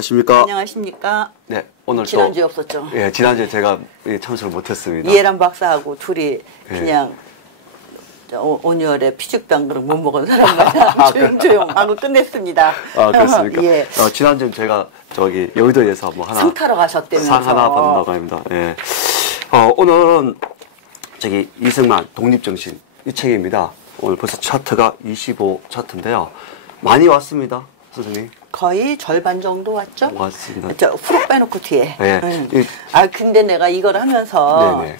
안녕하십니까. 안녕하십니까. 네, 오늘 지난주에 없었죠. 예, 지난주에 제가 참석을 못했습니다. 이해란 박사하고 둘이 예. 그냥 온유월에 피죽병 못 먹은 사람 마냥 조용조용 하고 끝냈습니다. 아, 그렇습니까? 예. 지난주에 제가 저기 여의도에서 뭐 하나 상 타러 가셨다면서. 상 하나 받는다고 합니다. 예. 오늘은 저기 이승만 독립정신 이 책입니다. 오늘 벌써 차트가 25 차트인데요. 많이 왔습니다, 선생님. 거의 절반 정도 왔죠? 왔습니다. 저 후룩 빼놓고 뒤에. 네. 아 근데 내가 이걸 하면서 네네.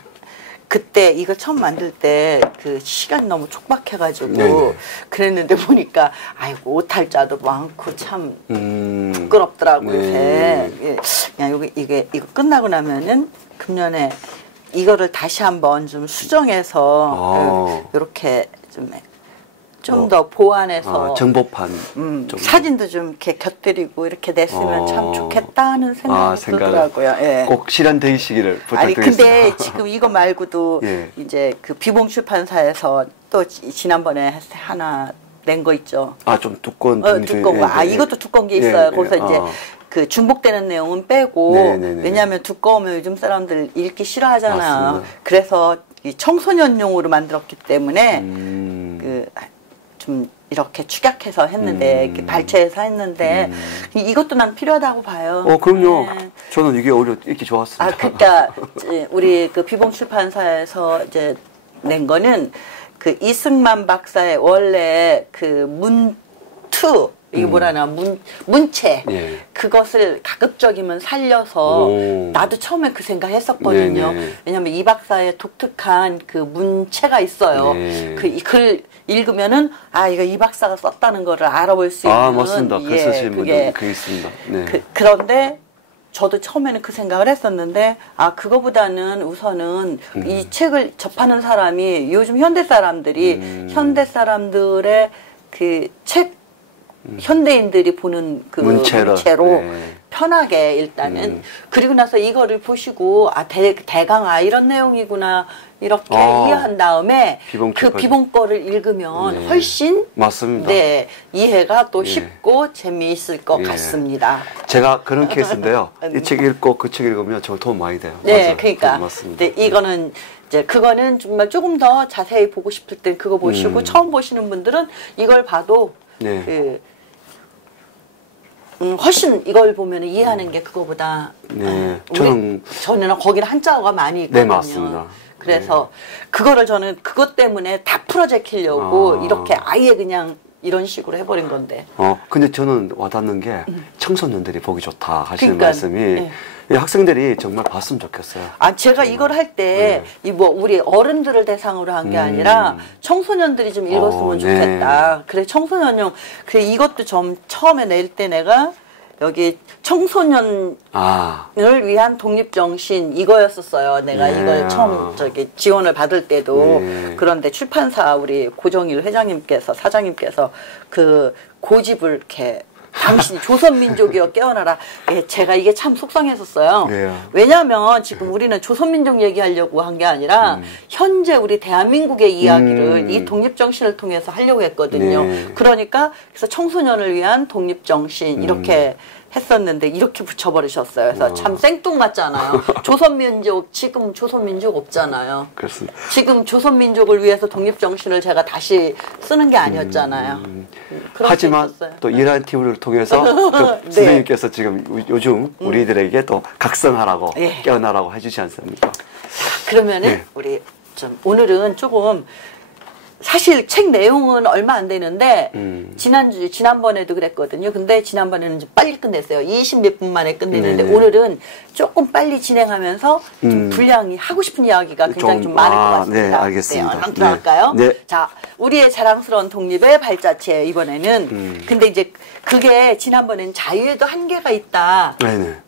그때 이거 처음 만들 때 그 시간이 너무 촉박해가지고 네네. 그랬는데 보니까 아이고 오탈자도 많고 참 부끄럽더라고요. 네. 요새. 예. 그냥 이거 끝나고 나면은 금년에 이거를 다시 한번 좀 수정해서 이렇게 좀 더 보완해서 정보판 좀 사진도 좀 이렇게 곁들이고 이렇게 냈으면 참 좋겠다는 생각이 들더라고요. 예. 꼭 실현되시기를 아니 부탁드리겠습니다. 근데 지금 이거 말고도 예. 이제 그 비봉 출판사에서 또 지난번에 하나 낸 거 있죠. 아, 좀 두꺼운 두꺼운 거. 아, 이것도 두꺼운 게 있어요. 거기서 이제 그 중복되는 내용은 빼고 네네네. 왜냐하면 두꺼우면 요즘 사람들 읽기 싫어하잖아요. 맞습니다. 그래서 이 청소년용으로 만들었기 때문에 그 좀 이렇게 축약해서 했는데 이렇게 발췌해서 했는데 이것도 난 필요하다고 봐요. 그럼요. 네. 저는 이게 오히려 읽기 좋았습니다. 아, 그러니까 우리 그 비봉 출판사에서 이제 낸 거는 그 이승만 박사의 원래 그 문투 이게 뭐라나 문체 예. 그것을 가급적이면 살려서 나도 처음에 그 생각했었거든요. 네네. 왜냐하면 이 박사의 독특한 그 문체가 있어요. 네. 그 이 글 읽으면은 아 이거 이 박사가 썼다는 거를 알아볼 수 있는. 아, 맞습니다. 글 쓰시는 분들 그 있습니다. 네. 그런데 저도 처음에는 그 생각을 했었는데 아 그거보다는 우선은 이 책을 접하는 사람이 요즘 현대 사람들이 현대 사람들의 그 책 현대인들이 보는 그 문체로 네. 편하게 일단은 그리고 나서 이거를 보시고 아 대강 이런 내용이구나 이렇게 이해한 다음에 그 비봉 거를 읽으면 훨씬 맞습니다. 네 이해가 또 쉽고 재미있을 것 같습니다. 제가 그런 케이스인데요. 이 책 읽고 그 책 읽으면 정말 도움 많이 돼요. 네, 맞아요. 그러니까 맞습니다. 네, 이거는 이제 그거는 정말 조금 더 자세히 보고 싶을 땐 그거 보시고 처음 보시는 분들은 이걸 봐도 그 훨씬 이걸 보면 이해하는 게 그거보다 저는 거기는 한자어가 많이 있거든요. 네, 맞습니다. 그래서 그거를 저는 그것 때문에 다 풀어제키려고 이렇게 아예 그냥 이런 식으로 해버린 건데. 근데 저는 와닿는 게 청소년들이 보기 좋다 하시는 말씀이 이 학생들이 정말 봤으면 좋겠어요. 아, 제가 이걸 할 때, 우리 어른들을 대상으로 한 게 아니라 청소년들이 좀 읽었으면 좋겠다. 그래, 청소년용, 그래, 이것도 좀 처음에 낼 때 내가 여기 청소년을 위한 독립정신 이거였었어요. 내가 이걸 처음 지원을 받을 때도. 그런데 출판사 우리 고정일 회장님께서, 사장님께서 그 고집을 이렇게 당신이 조선민족이여 깨어나라. 제가 이게 참 속상했었어요. 왜냐하면 지금 우리는 조선민족 얘기하려고 한 게 아니라 현재 우리 대한민국의 이야기를 이 독립정신을 통해서 하려고 했거든요. 그러니까 그래서 청소년을 위한 독립정신 이렇게 했었는데 이렇게 붙여버리셨어요. 그래서 참 생뚱맞잖아요. 조선민족, 지금 조선민족 없잖아요. 그렇습니다. 지금 조선민족을 위해서 독립정신을 제가 다시 쓰는 게 아니었잖아요. 하지만 또 이러한 TV를 통해서 선생님께서 지금 요즘 우리들에게 또 각성하라고 깨어나라고 해주지 않습니까? 그러면은 우리 좀 오늘은 조금 사실 책 내용은 얼마 안 되는데 지난번에도 그랬거든요. 근데 지난번에는 좀 빨리 끝냈어요. 20 몇 분 만에 끝내는데 오늘은 조금 빨리 진행하면서 좀 분량이 하고 싶은 이야기가 굉장히 좀 많을 것 같습니다. 네, 알겠습니다. 얼른 들어갈까요? 자, 우리의 자랑스러운 독립의 발자취 이번에는 근데 이제 그게 지난번에는 자유에도 한계가 있다.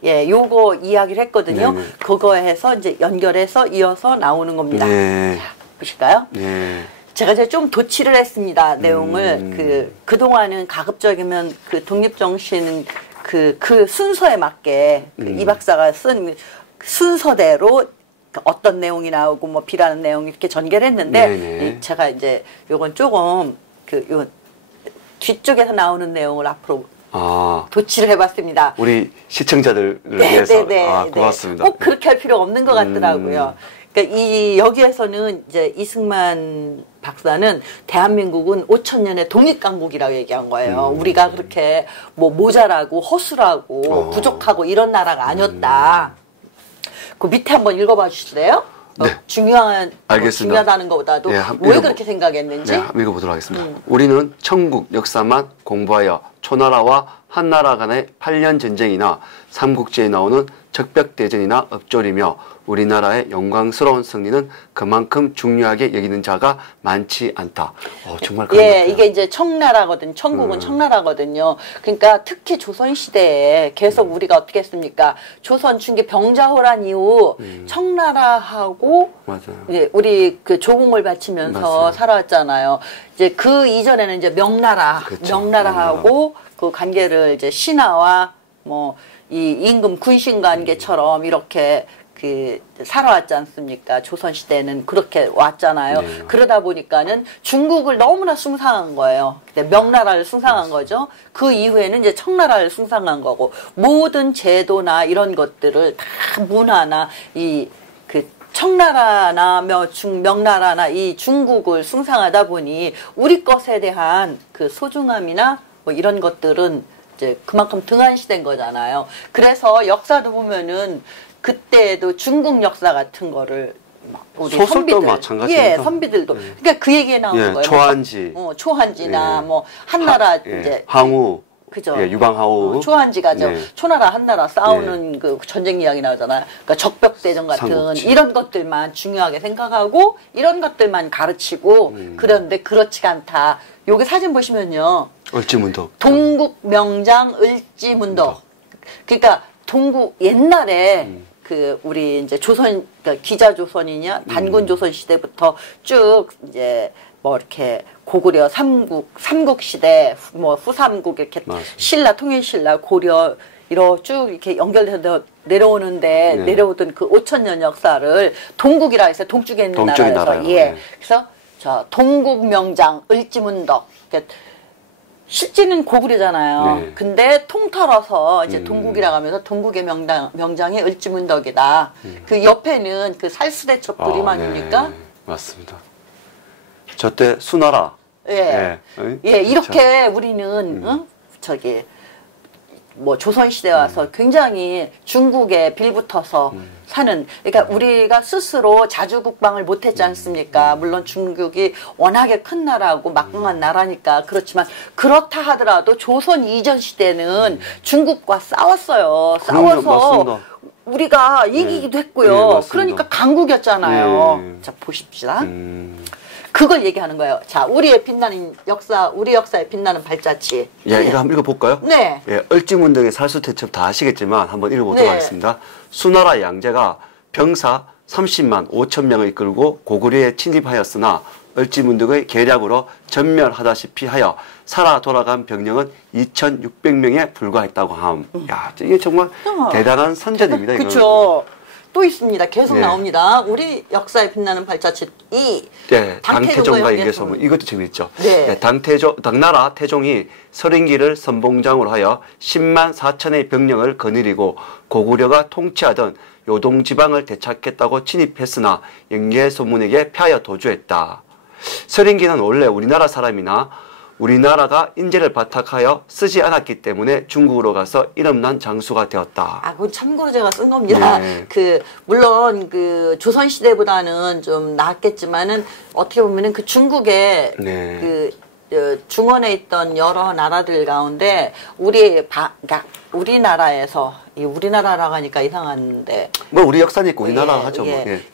예, 요거 이야기를 했거든요. 그거 해서 이제 연결해서 이어서 나오는 겁니다. 자, 보실까요? 제가 이제 좀 도치를 했습니다. 내용을 그동안은 가급적이면 그 독립정신 그 순서에 맞게 이 박사가 쓴 순서대로 어떤 내용이 나오고 뭐 비라는 내용 이렇게 전개를 했는데 제가 이제 요건 조금 요 뒤쪽에서 나오는 내용을 앞으로 도치를 해봤습니다. 우리 시청자들을 위해서. 고맙습니다. 꼭 그렇게 할 필요 없는 것 같더라고요. 그러니까 여기에서는 이제 이승만 박사는 대한민국은 5,000년의 독립강국이라고 얘기한 거예요. 우리가 그렇게 뭐 모자라고 허술하고 부족하고 이런 나라가 아니었다. 그 밑에 한번 읽어봐 주실래요? 네. 중요하다는 것보다도 왜 그렇게 생각했는지. 네, 읽어보도록 하겠습니다. 우리는 천국 역사만 공부하여 초나라와 한나라 간의 8년 전쟁이나 삼국지에 나오는 적벽대전이나 엎조리며 우리나라의 영광스러운 승리는 그만큼 중요하게 여기는 자가 많지 않다. 정말 그런 것 같아요. 이게 이제 청나라거든. 천국은 청나라거든요. 그러니까 특히 조선시대에 계속 우리가 어떻게 했습니까? 조선 중기 병자호란 이후 청나라하고 맞아요. 우리 그 조공을 바치면서 맞아요. 살아왔잖아요. 이제 그 이전에는 이제 명나라하고 그 관계를 이제 신하와 뭐 이 임금 군신 관계처럼 이렇게 그 살아왔지 않습니까? 조선시대는 그렇게 왔잖아요. 네. 그러다 보니까는 중국을 너무나 숭상한 거예요. 명나라를 숭상한 거죠. 그 이후에는 이제 청나라를 숭상한 거고 모든 제도나 이런 것들을 다 문화나 이 그 청나라나 명나라나 이 중국을 숭상하다 보니 우리 것에 대한 그 소중함이나 뭐 이런 것들은 이제 그만큼 등한시된 거잖아요. 그래서 역사도 보면은 그때도 중국 역사 같은 거를 우리 소설도 선비들, 마찬가지입니다. 선비들도 그러니까 그 얘기에 나오는 거예요. 초한지, 초한지나 뭐 한나라 이제 항우, 그죠. 유방하오, 초한지가 초나라 한나라 싸우는 그 전쟁 이야기 나오잖아요. 그러니까 적벽대전 같은 삼국지. 이런 것들만 중요하게 생각하고 이런 것들만 가르치고 그런데 그렇지가 않다. 여기 사진 보시면요. 을지문덕. 동국 명장 을지문덕. 그러니까 동국 옛날에 그 우리 이제 조선 그러니까 기자조선이냐 단군조선 시대부터 쭉 이제 뭐 이렇게 고구려 삼국 시대 뭐 후삼국 이렇게 맞습니다. 신라 통일신라 고려 이렇게 쭉 이렇게 연결돼서 내려오는데 내려오던 그 5,000년 역사를 동국이라 해서 동쪽에 있는 나라에서 그래서 저 동국 명장 을지문덕 그러니까 실제는 고구려잖아요. 근데 통틀어서 이제 동국이라고 하면서 동국의 명장이 을지문덕이다. 그 옆에는 그 살수대첩들이 많으니까. 맞습니다. 저때 수나라. 이렇게 우리는 뭐 조선시대 와서 굉장히 중국에 빌붙어서 사는 그러니까 우리가 스스로 자주국방을 못했지 않습니까? 물론 중국이 워낙에 큰 나라고 막강한 나라니까 그렇다 하더라도 조선 이전 시대는 중국과 싸웠어요. 싸워서 우리가 이기기도 했고요. 그러니까 강국이었잖아요. 자 보십시다. 그걸 얘기하는 거예요. 자, 우리의 빛나는 역사, 우리 역사의 빛나는 발자취. 이거 한번 읽어볼까요? 네. 을지문덕의 살수대첩 다 아시겠지만 한번 읽어보도록 하겠습니다. 수나라 양제가 병사 30만 5천 명을 이끌고 고구려에 침입하였으나 을지문덕의 계략으로 전멸하다시피 하여 살아 돌아간 병력은 2,600명에 불과했다고 함. 야, 이게 정말 대단한 선전입니다. 그렇죠. 또 있습니다. 계속 나옵니다. 우리 역사에 빛나는 발자취 당태종과 연계소문 이것도 재미있죠. 당나라 태종이 서린기를 선봉장으로 하여 10만 4천의 병력을 거느리고 고구려가 통치하던 요동지방을 되찾겠다고 침입했으나 연계소문에게 패하여 도주했다. 서린기는 원래 우리나라 사람이나 우리나라가 인재를 바탕하여 쓰지 않았기 때문에 중국으로 가서 이름난 장수가 되었다. 그건 참고로 제가 쓴 겁니다. 물론 그 조선 시대보다는 좀 나았겠지만은 어떻게 보면은 그 중국의 중원에 있던 여러 나라들 가운데 그러니까 우리나라에서 우리나라라고 하니까 이상한데 뭐 우리 역사니까 우리나라 하죠.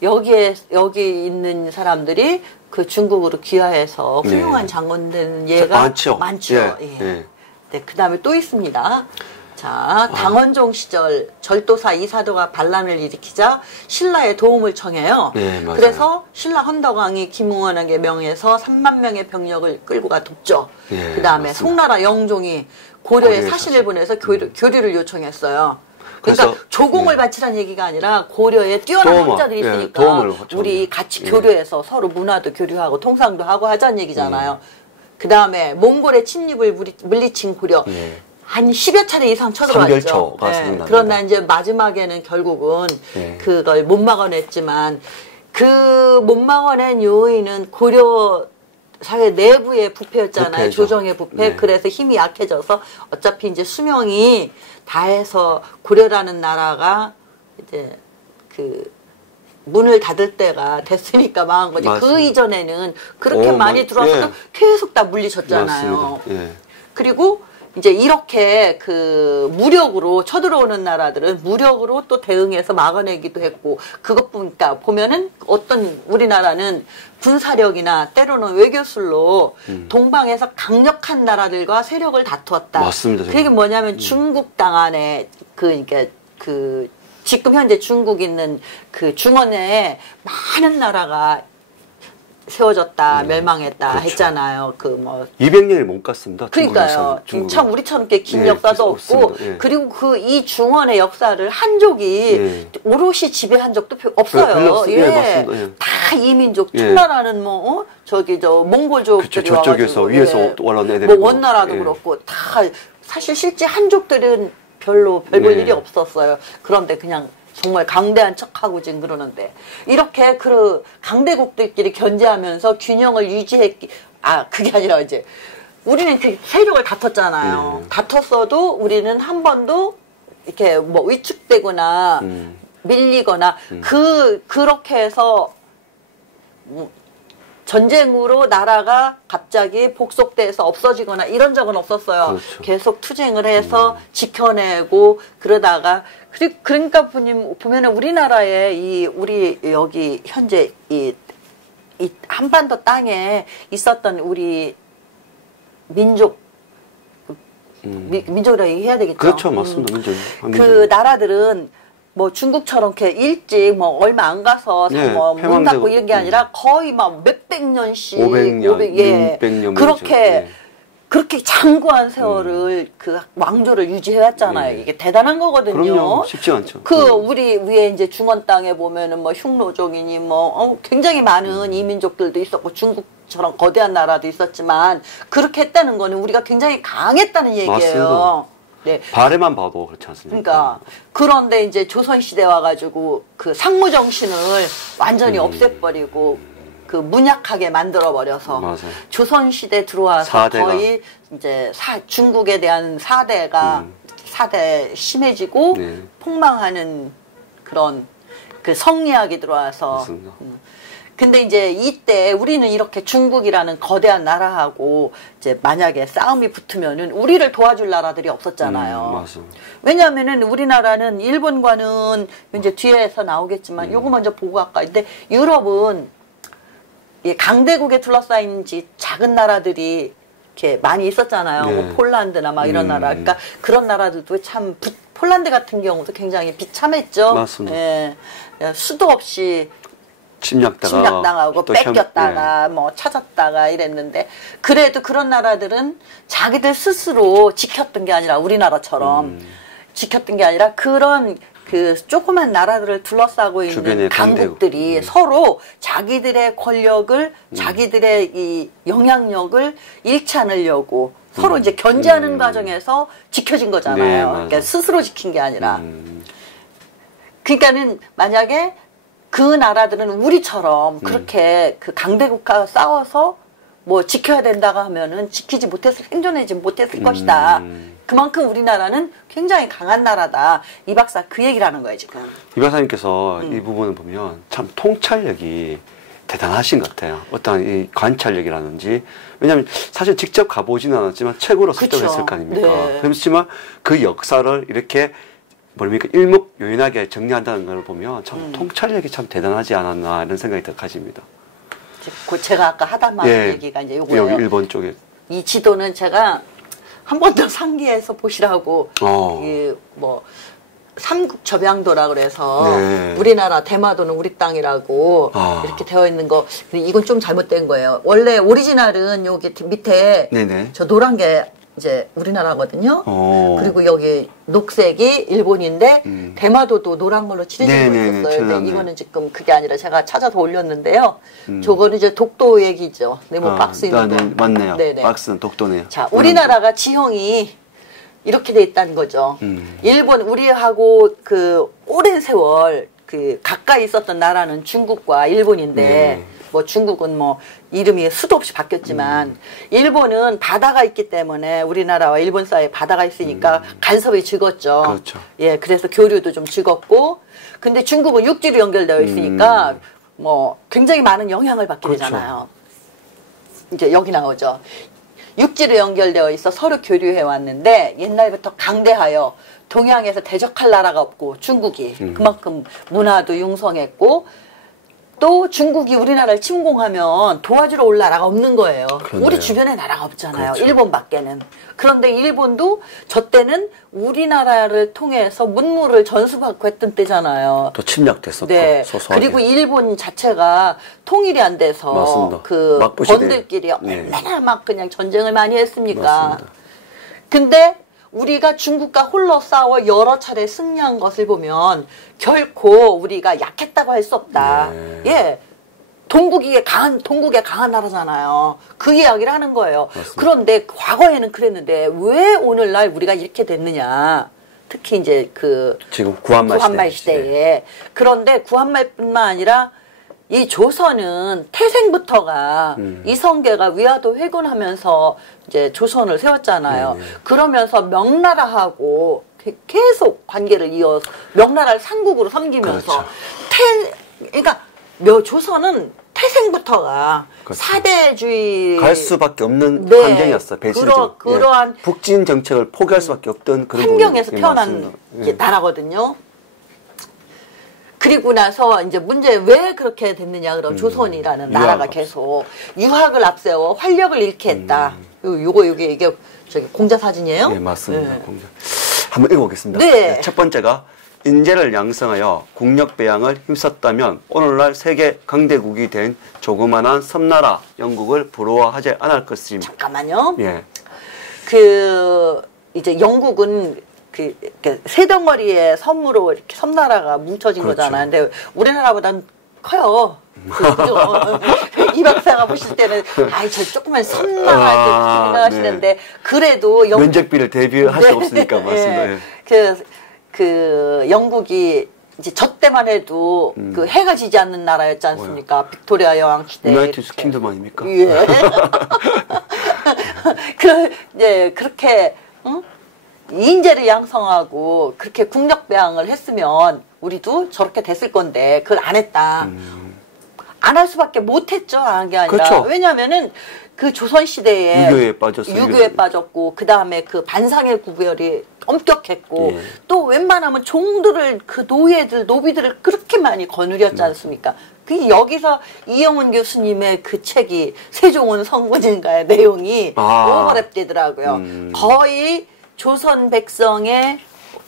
여기 있는 사람들이 그 중국으로 귀화해서 훌륭한 장군 된 예가 많죠. 그다음에 또 있습니다. 자, 당원종 시절 절도사 이사도가 반란을 일으키자 신라의 도움을 청해요. 그래서 신라 헌덕왕이 김웅원에게 명해서 3만 명의 병력을 끌고 가 돕죠. 그다음에 송나라 영종이 고려에 사신을 보내서 교류를 요청했어요. 그러니까 조공을 바치라는 얘기가 아니라 고려에 뛰어난 학자들이 있으니까 우리 같이 교류해서 서로 문화도 교류하고 통상도 하고 하자는 얘기잖아요. 그 다음에 몽골의 침입을 물리친 고려. 한 10여 차례 이상 쳐들어왔죠. 선별초가 생각납니다. 그러나 이제 마지막에는 결국은 그걸 못 막아냈지만 그 못 막아낸 요인은 고려 사회 내부의 부패였잖아요. 부패죠. 조정의 부패. 네. 그래서 힘이 약해져서 어차피 이제 수명이 다해서 고려라는 나라가 이제 그 문을 닫을 때가 됐으니까 망한 거지. 맞습니다. 그 이전에는 그렇게 많이 들어와서도 계속 다 물리쳤잖아요. 예. 그리고 이제 이렇게 그 무력으로 쳐들어오는 나라들은 무력으로 또 대응해서 막아내기도 했고 그것보니까 보면은 어떤 우리나라는 군사력이나 때로는 외교술로 동방에서 강력한 나라들과 세력을 다투었다. 맞습니다. 그게 뭐냐면 중국 당 안에 그러니까 그 지금 현재 중국 있는 그 중원에 많은 나라가 세워졌다, 멸망했다 그렇죠. 했잖아요. 그 뭐 200년이 못 갔습니다. 그러니까요. 중국에서는. 참 우리처럼 이렇게 긴 예, 역사도 없고 없습니다. 예. 그리고 그 이 중원의 역사를 한족이 오롯이 지배한 적도 없어요. 별로 없어요. 예. 예, 맞습니다. 예. 다 이민족. 예. 청나라는 뭐 저기 저 몽골족들이 그쵸, 저쪽에서 와가지고, 위에서 올라온 애들이고. 뭐 원나라도 예. 그렇고 다 사실 실제 한족들은 별로 별 볼 네. 일이 없었어요. 그런데 그냥 정말 강대한 척하고 지금 그러는데 이렇게 그 강대국들끼리 견제하면서 균형을 유지했기 그게 아니라 이제 우리는 그 세력을 다퉜잖아요. 다퉜어도 우리는 한 번도 이렇게 뭐 위축되거나 밀리거나 그렇게 해서 전쟁으로 나라가 갑자기 복속돼서 없어지거나 이런 적은 없었어요. 그렇죠. 계속 투쟁을 해서 지켜내고 그러다가 그러니까 보면은 우리나라에 우리 여기 현재 이 한반도 땅에 있었던 우리 민족이라고 얘기해야 되겠죠. 그렇죠, 맞습니다. 민족. 그 나라들은 뭐 중국처럼 이렇게 일찍 뭐 얼마 안 가서 네, 뭐 문 폐망되고, 닫고 이런 게 아니라 거의 막 몇백 년씩 500년, 예. 600년 그렇게 예. 그렇게 장구한 세월을 그 왕조를 유지해왔잖아요. 예. 이게 대단한 거거든요. 그럼요. 쉽지 않죠. 우리 위에 이제 중원 땅에 보면은 뭐 흉노족이니 굉장히 많은 이민족들도 있었고 중국처럼 거대한 나라도 있었지만 그렇게 했다는 거는 우리가 굉장히 강했다는 얘기예요. 맞습니다. 네. 발에만 봐도 그렇지 않습니까? 그러니까 그런데 이제 조선시대 와가지고 그 상무 정신을 완전히 없애버리고 그 문약하게 만들어 버려서 맞아요. 조선시대 들어와서 사대가. 거의 이제 중국에 대한 사대 심해지고 네. 폭망하는 그런 그 성리학이 들어와서 맞습니다. 근데 이제 이때 우리는 이렇게 중국이라는 거대한 나라하고 이제 만약에 싸움이 붙으면은 우리를 도와줄 나라들이 없었잖아요. 맞습니다. 왜냐하면은 우리나라는 일본과는 이제 뒤에서 나오겠지만 요거 먼저 보고 갈까. 근데 유럽은 강대국에 둘러싸인 작은 나라들이 이렇게 많이 있었잖아요. 네. 뭐 폴란드나 막 이런 나라. 그러니까 그런 나라들도 참 폴란드 같은 경우도 굉장히 비참했죠. 맞습니다. 예. 수도 없이 침략당하고 또 뺏겼다가 뭐 찾았다가 이랬는데 그래도 그런 나라들은 자기들 스스로 지켰던 게 아니라 우리나라처럼 지켰던 게 아니라 그런 그 조그만 나라들을 둘러싸고 있는 강국들이 서로 자기들의 권력을 자기들의 이 영향력을 잃지 않으려고 서로 이제 견제하는 과정에서 지켜진 거잖아요. 네, 그러니까 스스로 지킨 게 아니라. 그러니까는 만약에 그 나라들은 우리처럼 그렇게 그 강대국과 싸워서 뭐 지켜야 된다고 하면은 생존하지 못했을 것이다. 그만큼 우리나라는 굉장히 강한 나라다. 이 박사 그 얘기를 하는 거예요, 지금. 이 박사님께서 이 부분을 보면 참 통찰력이 대단하신 것 같아요. 어떤 이 관찰력이라든지. 왜냐하면 사실 직접 가보지는 않았지만 책으로 습득했을 거 아닙니까? 네. 그렇지만 그 역사를 이렇게 일목요연하게 정리한다는 걸 보면 참 통찰력이 참 대단하지 않았나 이런 생각이 가집니다. 제가 아까 하다 말한 얘기가 이제 요거예요. 여기 일본 쪽에. 이 지도는 제가 한 번 더 상기해서 보시라고 뭐 삼국접양도라 그래서 네. 우리나라 대마도는 우리 땅이라고 이렇게 되어 있는 거. 근데 이건 좀 잘못된 거예요. 원래 오리지널은 여기 밑에 네네. 저 노란 게 이제 우리나라거든요. 그리고 여기 녹색이 일본인데 대마도도 노란 걸로 칠해지고 네네네, 있었어요. 근데 칠해놨네. 이거는 지금 그게 아니라 제가 찾아서 올렸는데요. 저거는 이제 독도 얘기죠. 네모 박스 있는 거. 맞네요. 네네. 박스는 독도네요. 자, 우리나라가 지형이 이렇게 돼 있다는 거죠. 일본 우리하고 그 오랜 세월 그 가까이 있었던 나라는 중국과 일본인데 네. 뭐 중국은 뭐 이름이 수도 없이 바뀌었지만 일본은 바다가 있기 때문에 우리나라와 일본 사이에 바다가 있으니까 간섭이 적었죠. 그렇죠. 예, 그래서 교류도 좀 적었고 근데 중국은 육지로 연결되어 있으니까 뭐 굉장히 많은 영향을 받게 그렇죠. 되잖아요. 이제 여기 나오죠. 육지로 연결되어 있어 서로 교류해 왔는데 옛날부터 강대하여 동양에서 대적할 나라가 없고 중국이 그만큼 문화도 융성했고 또 중국이 우리나라를 침공하면 도와주러 올 나라가 없는 거예요. 그러네요. 우리 주변에 나라가 없잖아요. 그렇죠. 일본밖에는. 그런데 일본도 저 때는 우리나라를 통해서 문물을 전수받고 했던 때잖아요. 또 침략됐었고 네. 소소하게. 그리고 일본 자체가 통일이 안 돼서 맞습니다. 그 막부시대. 번들끼리 네. 얼마나 막 그냥 전쟁을 많이 했습니까? 맞습니다. 근데 우리가 중국과 홀로 싸워 여러 차례 승리한 것을 보면 결코 우리가 약했다고 할 수 없다. 네. 예. 동국의 강한 나라잖아요. 그 이야기를 하는 거예요. 맞습니다. 그런데 과거에는 그랬는데 왜 오늘날 우리가 이렇게 됐느냐. 특히 이제 그 지금 구한말 시대에. 그런데 구한말뿐만 아니라 이 조선은 태생부터가 이성계가 위화도 회군하면서 이제 조선을 세웠잖아요. 네. 그러면서 명나라하고 계속 관계를 이어서 명나라를 상국으로 섬기면서 그렇죠. 그러니까 조선은 태생부터가 그렇죠. 사대주의 갈 수밖에 없는 네. 환경이었어. 배신적. 그러한 북진 정책을 포기할 수밖에 없던 그런 환경에서 부분이 태어난 맞습니다. 게 나라거든요. 그리고 나서 이제 문제 왜 그렇게 됐느냐 그럼 조선이라는 나라가 계속 유학을 앞세워 활력을 잃게 했다. 이게 저기 공자 사진이에요? 네, 맞습니다. 네. 공자. 한번 읽어보겠습니다. 네. 첫 번째가 인재를 양성하여 국력 배양을 힘썼다면 오늘날 세계 강대국이 된 조그만한 섬나라 영국을 부러워하지 않을 것임. 잠깐만요. 예. 그 이제 영국은 이렇게 세 덩어리의 섬으로 이렇게 섬나라가 뭉쳐진 그렇죠. 거잖아요. 근데 우리나라보단 커요. 그죠? 이 박사가 보실 때는 아이 저 조그만 섬나라 이렇게 생각하시는데 네. 그래도 면적비를 대비할 수 없으니까 맞습니다. 네. 예. 그 영국이 이제 저 때만 해도 그 해가 지지 않는 나라였지 않습니까? 빅토리아 여왕 시대. 유나이티드 킹덤 아닙니까? 예. 그렇게 응? 인재를 양성하고 그렇게 국력 배양을 했으면 우리도 저렇게 됐을 건데 그걸 안 했다. 안 할 수밖에 못했죠. 안 한 게 아니라. 그렇죠. 왜냐하면은 그 조선 시대에 유교에 빠졌어요. 유교에 빠졌고 그 다음에 그 반상의 구별이 엄격했고 예. 또 웬만하면 종들을 그 노비들을 그렇게 많이 거느렸지 않습니까? 그 여기서 이영훈 교수님의 그 책이 세종은 성군인가의 내용이 오버랩되더라고요. 거의 조선 백성의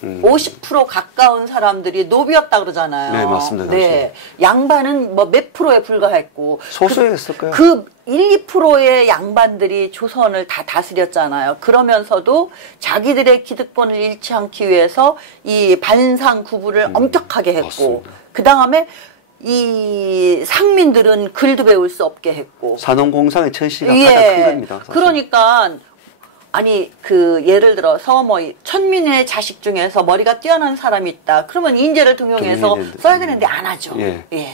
50% 가까운 사람들이 노비였다 그러잖아요. 네, 맞습니다. 네. 양반은 뭐 몇 프로에 불과했고. 소수였을 거예요. 그 1, 2%의 양반들이 조선을 다 다스렸잖아요. 그러면서도 자기들의 기득권을 잃지 않기 위해서 이 반상 구분을 엄격하게 했고. 맞습니다. 그 다음에 이 상민들은 글도 배울 수 없게 했고. 산업공상의 천시가 예. 가장 큰 겁니다. 사실. 그러니까 아니 그 예를 들어서 뭐 천민의 자식 중에서 머리가 뛰어난 사람이 있다. 그러면 인재를 등용해서 써야 되는데 안 하죠. 예. 예.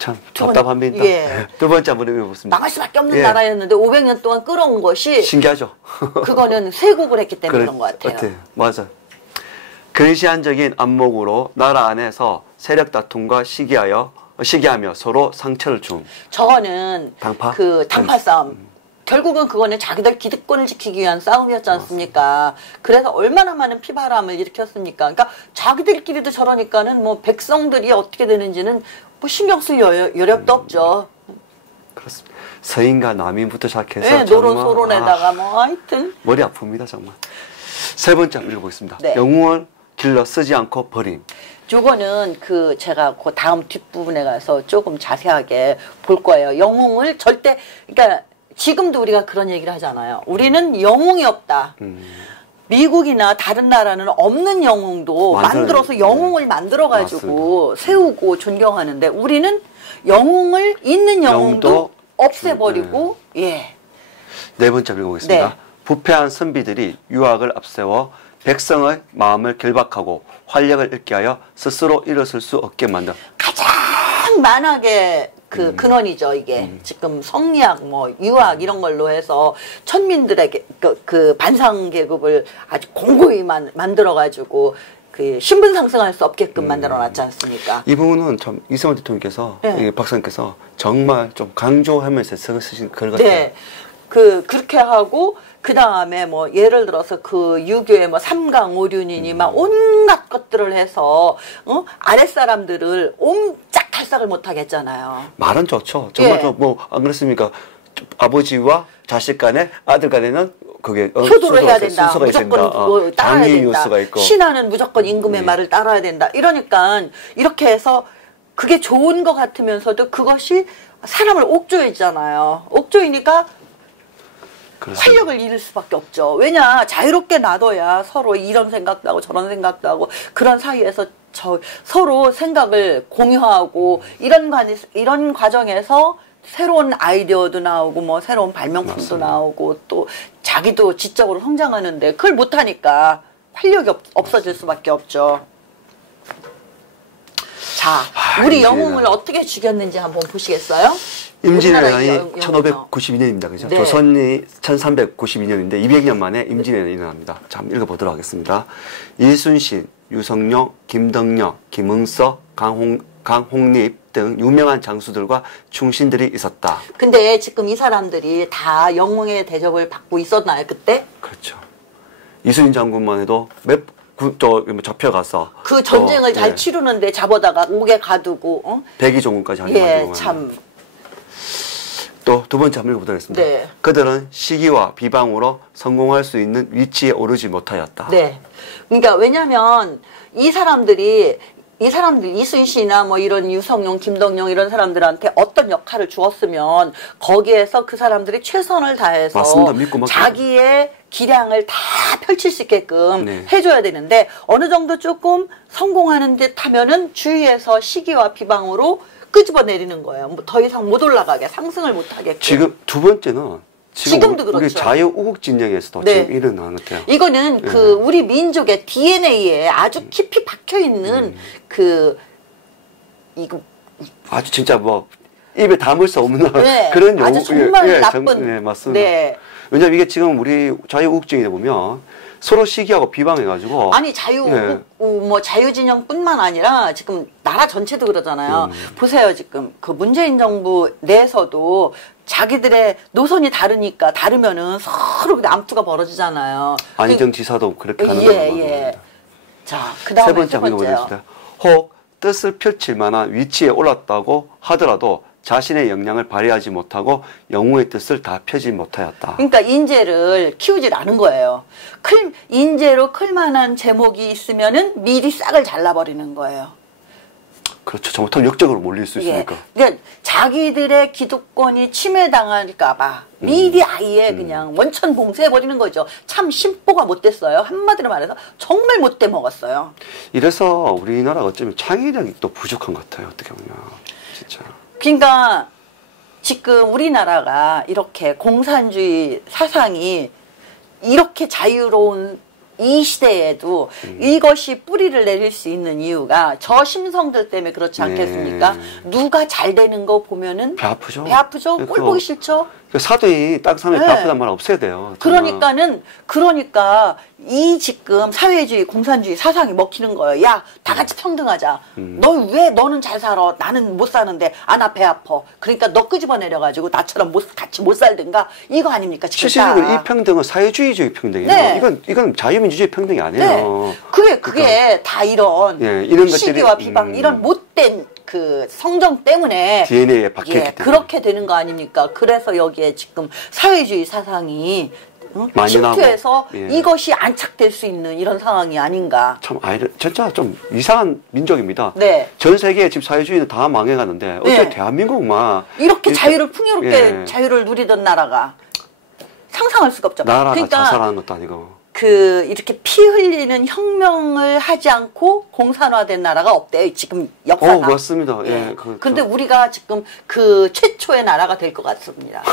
참 두 번- 답답합니다. 예. 두 번째 한번 읽어보겠습니다. 나갈 수밖에 없는 예. 나라였는데 500년 동안 끌어온 것이 신기하죠. 그거는 쇄국을 했기 때문에 그런 것 같아요. 맞아. 근시안적인 안목으로 나라 안에서 세력 다툼과 시기하며 서로 상처를 줌. 저거는 당파? 그 당파 싸움. 결국은 그거는 자기들 기득권을 지키기 위한 싸움이었지 않습니까? 그래서 얼마나 많은 피바람을 일으켰습니까? 그러니까 자기들끼리도 저러니까는 뭐 백성들이 어떻게 되는지는 뭐 신경 쓸 여력도 없죠. 그렇습니다. 서인과 남인부터 시작해서 네, 정말 노론소론에다가 뭐 하여튼 머리 아픕니다 정말. 세 번째 한번 읽어보겠습니다. 네. 영웅을 길러 쓰지 않고 버림. 요거는 그 제가 그 다음 뒷부분에 가서 조금 자세하게 볼 거예요. 영웅을 절대 그러니까 지금도 우리가 그런 얘기를 하잖아요. 우리는 영웅이 없다. 미국이나 다른 나라는 없는 영웅도 만들어서 영웅을 만들어가지고 세우고 존경하는데 우리는 있는 영웅도 없애버리고 예. 네 번째 읽어보겠습니다. 네. 부패한 선비들이 유학을 앞세워 백성의 마음을 결박하고 활력을 잃게 하여 스스로 일어설 수 없게 만든 가장 만악의 그 근원이죠, 이게. 지금 성리학, 뭐, 유학, 이런 걸로 해서 천민들에게 그 반상 계급을 아주 공고히 만들어가지고 그 신분 상승할 수 없게끔 만들어 놨지 않습니까? 이 부분은 참 이승만 대통령께서, 네. 박사님께서 정말 좀 강조하면서 쓰신 글 같아요. 네. 그렇게 하고, 그 다음에 뭐, 예를 들어서 그 유교의 뭐, 삼강오륜이니 막 온갖 것들을 해서, 아랫사람들을 옴짝달싹을 못하게 했잖아요. 말은 좋죠. 정말 예. 좀 뭐, 안 그렇습니까? 아버지와 자식 간에, 아들 간에는 그게 효도를 해야 된다. 순서가 무조건 된다. 뭐 따라야 당위 된다. 뉴스가 있고. 신하는 무조건 임금의 말을 따라야 된다. 이러니까 이렇게 해서 그게 좋은 것 같으면서도 그것이 사람을 옥조했잖아요. 옥조이니까 그렇습니다. 활력을 잃을 수밖에 없죠. 왜냐, 자유롭게 놔둬야 서로 이런 생각도 하고 저런 생각도 하고 그런 사이에서 서로 생각을 공유하고 이런 과정에서 새로운 아이디어도 나오고 뭐 새로운 발명품도 맞습니다. 나오고 또 자기도 지적으로 성장하는데 그걸 못하니까 활력이 없어질 수밖에 없죠. 자, 우리 영웅을 어떻게 죽였는지 한번 보시겠어요? 임진왜란이 1592년입니다. 그죠? 네. 조선이 1392년인데 200년 만에 임진왜란이 일어납니다. 자, 한번 읽어보도록 하겠습니다. 이순신, 유성룡, 김덕령, 김응서, 강홍립 등 유명한 장수들과 충신들이 있었다. 근데 지금 이 사람들이 다 영웅의 대접을 받고 있었나요, 그때? 그렇죠. 이순신 장군만 해도 접혀가서 그 전쟁을 잘 예. 치르는데 잡아다가 옥에 가두고, 백의종군까지 하게 예, 만들고 참. 또 두 번째 한번 읽어보도록 하겠습니다. 네. 그들은 시기와 비방으로 성공할 수 있는 위치에 오르지 못하였다. 네. 그러니까 왜냐면 이 사람들 이순신이나 뭐 이런 유성룡, 김덕령 이런 사람들한테 어떤 역할을 주었으면 거기에서 그 사람들이 최선을 다해서 맞습니다. 믿고 자기의 기량을 다 펼칠 수 있게끔 네. 해줘야 되는데 어느 정도 조금 성공하는 듯 하면은 주위에서 시기와 비방으로 끄집어 내리는 거예요. 뭐 더 이상 못 올라가게, 상승을 못 하게끔. 지금 두 번째는 지금도 우리 그렇죠. 자유우국 진영에서도 네. 지금 일어나는 것 같아요. 이거는 그 우리 민족의 DNA에 아주 깊이 박혀 있는 이거 아주 진짜 뭐 입에 담을 수 없는 네, 그런 아주 정말 나쁜. 네, 맞습니다. 네. 왜냐면 이게 지금 우리 자유우국진영에 보면 서로 시기하고 비방해가지고 아니 뭐 자유진영뿐만 아니라 지금 나라 전체도 그러잖아요. 보세요 지금 그 문재인 정부 내에서도 자기들의 노선이 다르면은 서로 암투가 벌어지잖아요. 안희정 지사도 그렇게 하는 예, 거예요. 예. 자, 그다음에 세 번째 한번 읽어보겠습니다. 혹 뜻을 펼칠 만한 위치에 올랐다고 하더라도 자신의 역량을 발휘하지 못하고 영웅의 뜻을 다 펴지 못하였다. 그러니까 인재를 키우질 않은 거예요. 인재로 클 만한 제목이 있으면은 미리 싹을 잘라버리는 거예요. 그렇죠. 잘못하면 역적으로 몰릴 수 예. 있으니까. 그러니까 자기들의 기득권이 침해당할까봐 미리 아예 그냥 원천 봉쇄해버리는 거죠. 참 심보가 못됐어요. 한마디로 말해서 정말 못돼 먹었어요. 이래서 우리나라가 어쩌면 창의력이 또 부족한 것 같아요. 어떻게 보면. 진짜. 그러니까 지금 우리나라가 이렇게 공산주의 사상이 이렇게 자유로운 이 시대에도 이것이 뿌리를 내릴 수 있는 이유가 저 심성들 때문에 그렇지 않겠습니까? 네. 누가 잘 되는 거 보면은 배 아프죠. 배 아프죠. 꼴 보기 싫죠. 사도이 땅 사람이 네. 배 아프단 말 없애야 돼요. 정말. 그러니까 이 지금 사회주의 공산주의 사상이 먹히는 거예요. 야, 다 같이 평등하자. 너는 잘 살아. 나는 못 사는데 나 배 아파. 그러니까 너 끄집어 내려가지고 나처럼 같이 못 살든가 이거 아닙니까? 지금 실질적으로 이 평등은 사회주의적 평등이에요. 네. 이건 자유민주주의 평등이 아니에요. 네. 그게 다 이런 예, 이런 시기와 것들이, 비방 이런 못된 그 성정 때문에 DNA에 박혀있기 때문에. 그렇게 되는 거 아닙니까? 그래서 여기에 지금 사회주의 사상이 많이 침투해서 나오고, 예. 이것이 안착될 수 있는 이런 상황이 아닌가. 참 진짜 좀 이상한 민족입니다. 네. 전 세계 지금 사회주의는 다 망해가는데 어째 네. 대한민국만 이렇게 자유를 풍요롭게 예. 자유를 누리던 나라가 상상할 수가 없죠. 나라가 그러니까 자살하는 것도 아니고. 이렇게 피 흘리는 혁명을 하지 않고 공산화된 나라가 없대요. 지금 역사상. 맞습니다. 예. 예. 근데 우리가 지금 그 최초의 나라가 될 것 같습니다.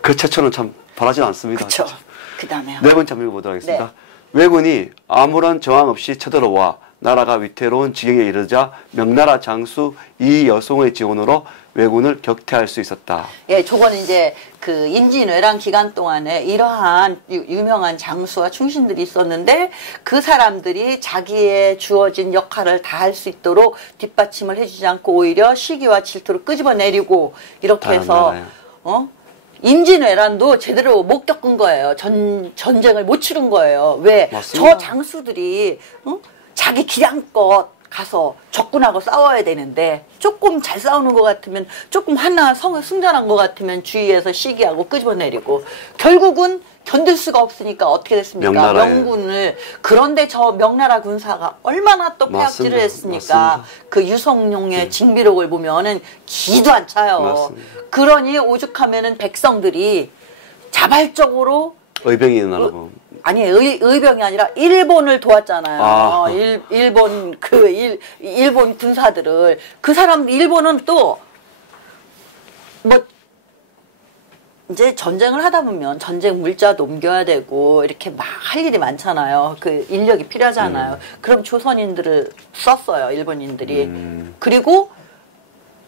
그 최초는 참 바라지 않습니다. 그쵸. 진짜. 그다음에요. 네 번째 한번 읽어보도록 하겠습니다. 네. 왜군이 아무런 저항 없이 쳐들어와 나라가 위태로운 지경에 이르자 명나라 장수 이 여송의 지원으로 왜군을 격퇴할 수 있었다. 예, 저거는 이제 그 임진왜란 기간 동안에 이러한 유명한 장수와 충신들이 있었는데 그 사람들이 자기의 주어진 역할을 다 할 수 있도록 뒷받침을 해주지 않고 오히려 시기와 질투로 끄집어내리고 이렇게 해서 임진왜란도 제대로 못 겪은 거예요. 전쟁을 못 치른 거예요. 왜? 맞습니다. 저 장수들이 자기 기량껏 가서 적군하고 싸워야 되는데 조금 잘 싸우는 것 같으면 조금 하나 승전한 것 같으면 주위에서 시기하고 끄집어내리고 결국은 견딜 수가 없으니까 어떻게 됐습니까? 명군을. 그런데 저 명나라 군사가 얼마나 또 폐악질을 했습니까? 맞습니다. 그 유성룡의 징비록을 보면은 기도 안 차요. 맞습니다. 그러니 오죽하면은 백성들이 자발적으로 의병이 일어나고. 아니 의병이 아니라 일본을 도왔잖아요. 아. 일본 군사들을 그 사람 일본은 또 뭐 이제 전쟁을 하다 보면 전쟁 물자도 옮겨야 되고 이렇게 막 할 일이 많잖아요. 그 인력이 필요하잖아요. 그럼 조선인들을 썼어요. 일본인들이. 그리고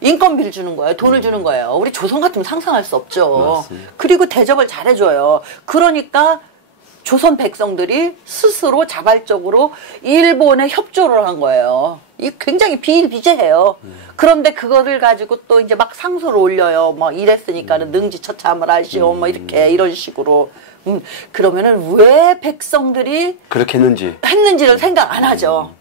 인건비를 주는 거예요. 돈을 주는 거예요. 우리 조선 같으면 상상할 수 없죠. 맞습니다. 그리고 대접을 잘해줘요. 그러니까 조선 백성들이 스스로 자발적으로 일본에 협조를 한 거예요. 이 굉장히 비일비재해요. 그런데 그거를 가지고 또 이제 막 상소를 올려요. 뭐 이랬으니까는 능지처참을 하시오. 뭐 이렇게 이런 식으로. 그러면은 왜 백성들이 그렇게 했는지를 생각 안 하죠.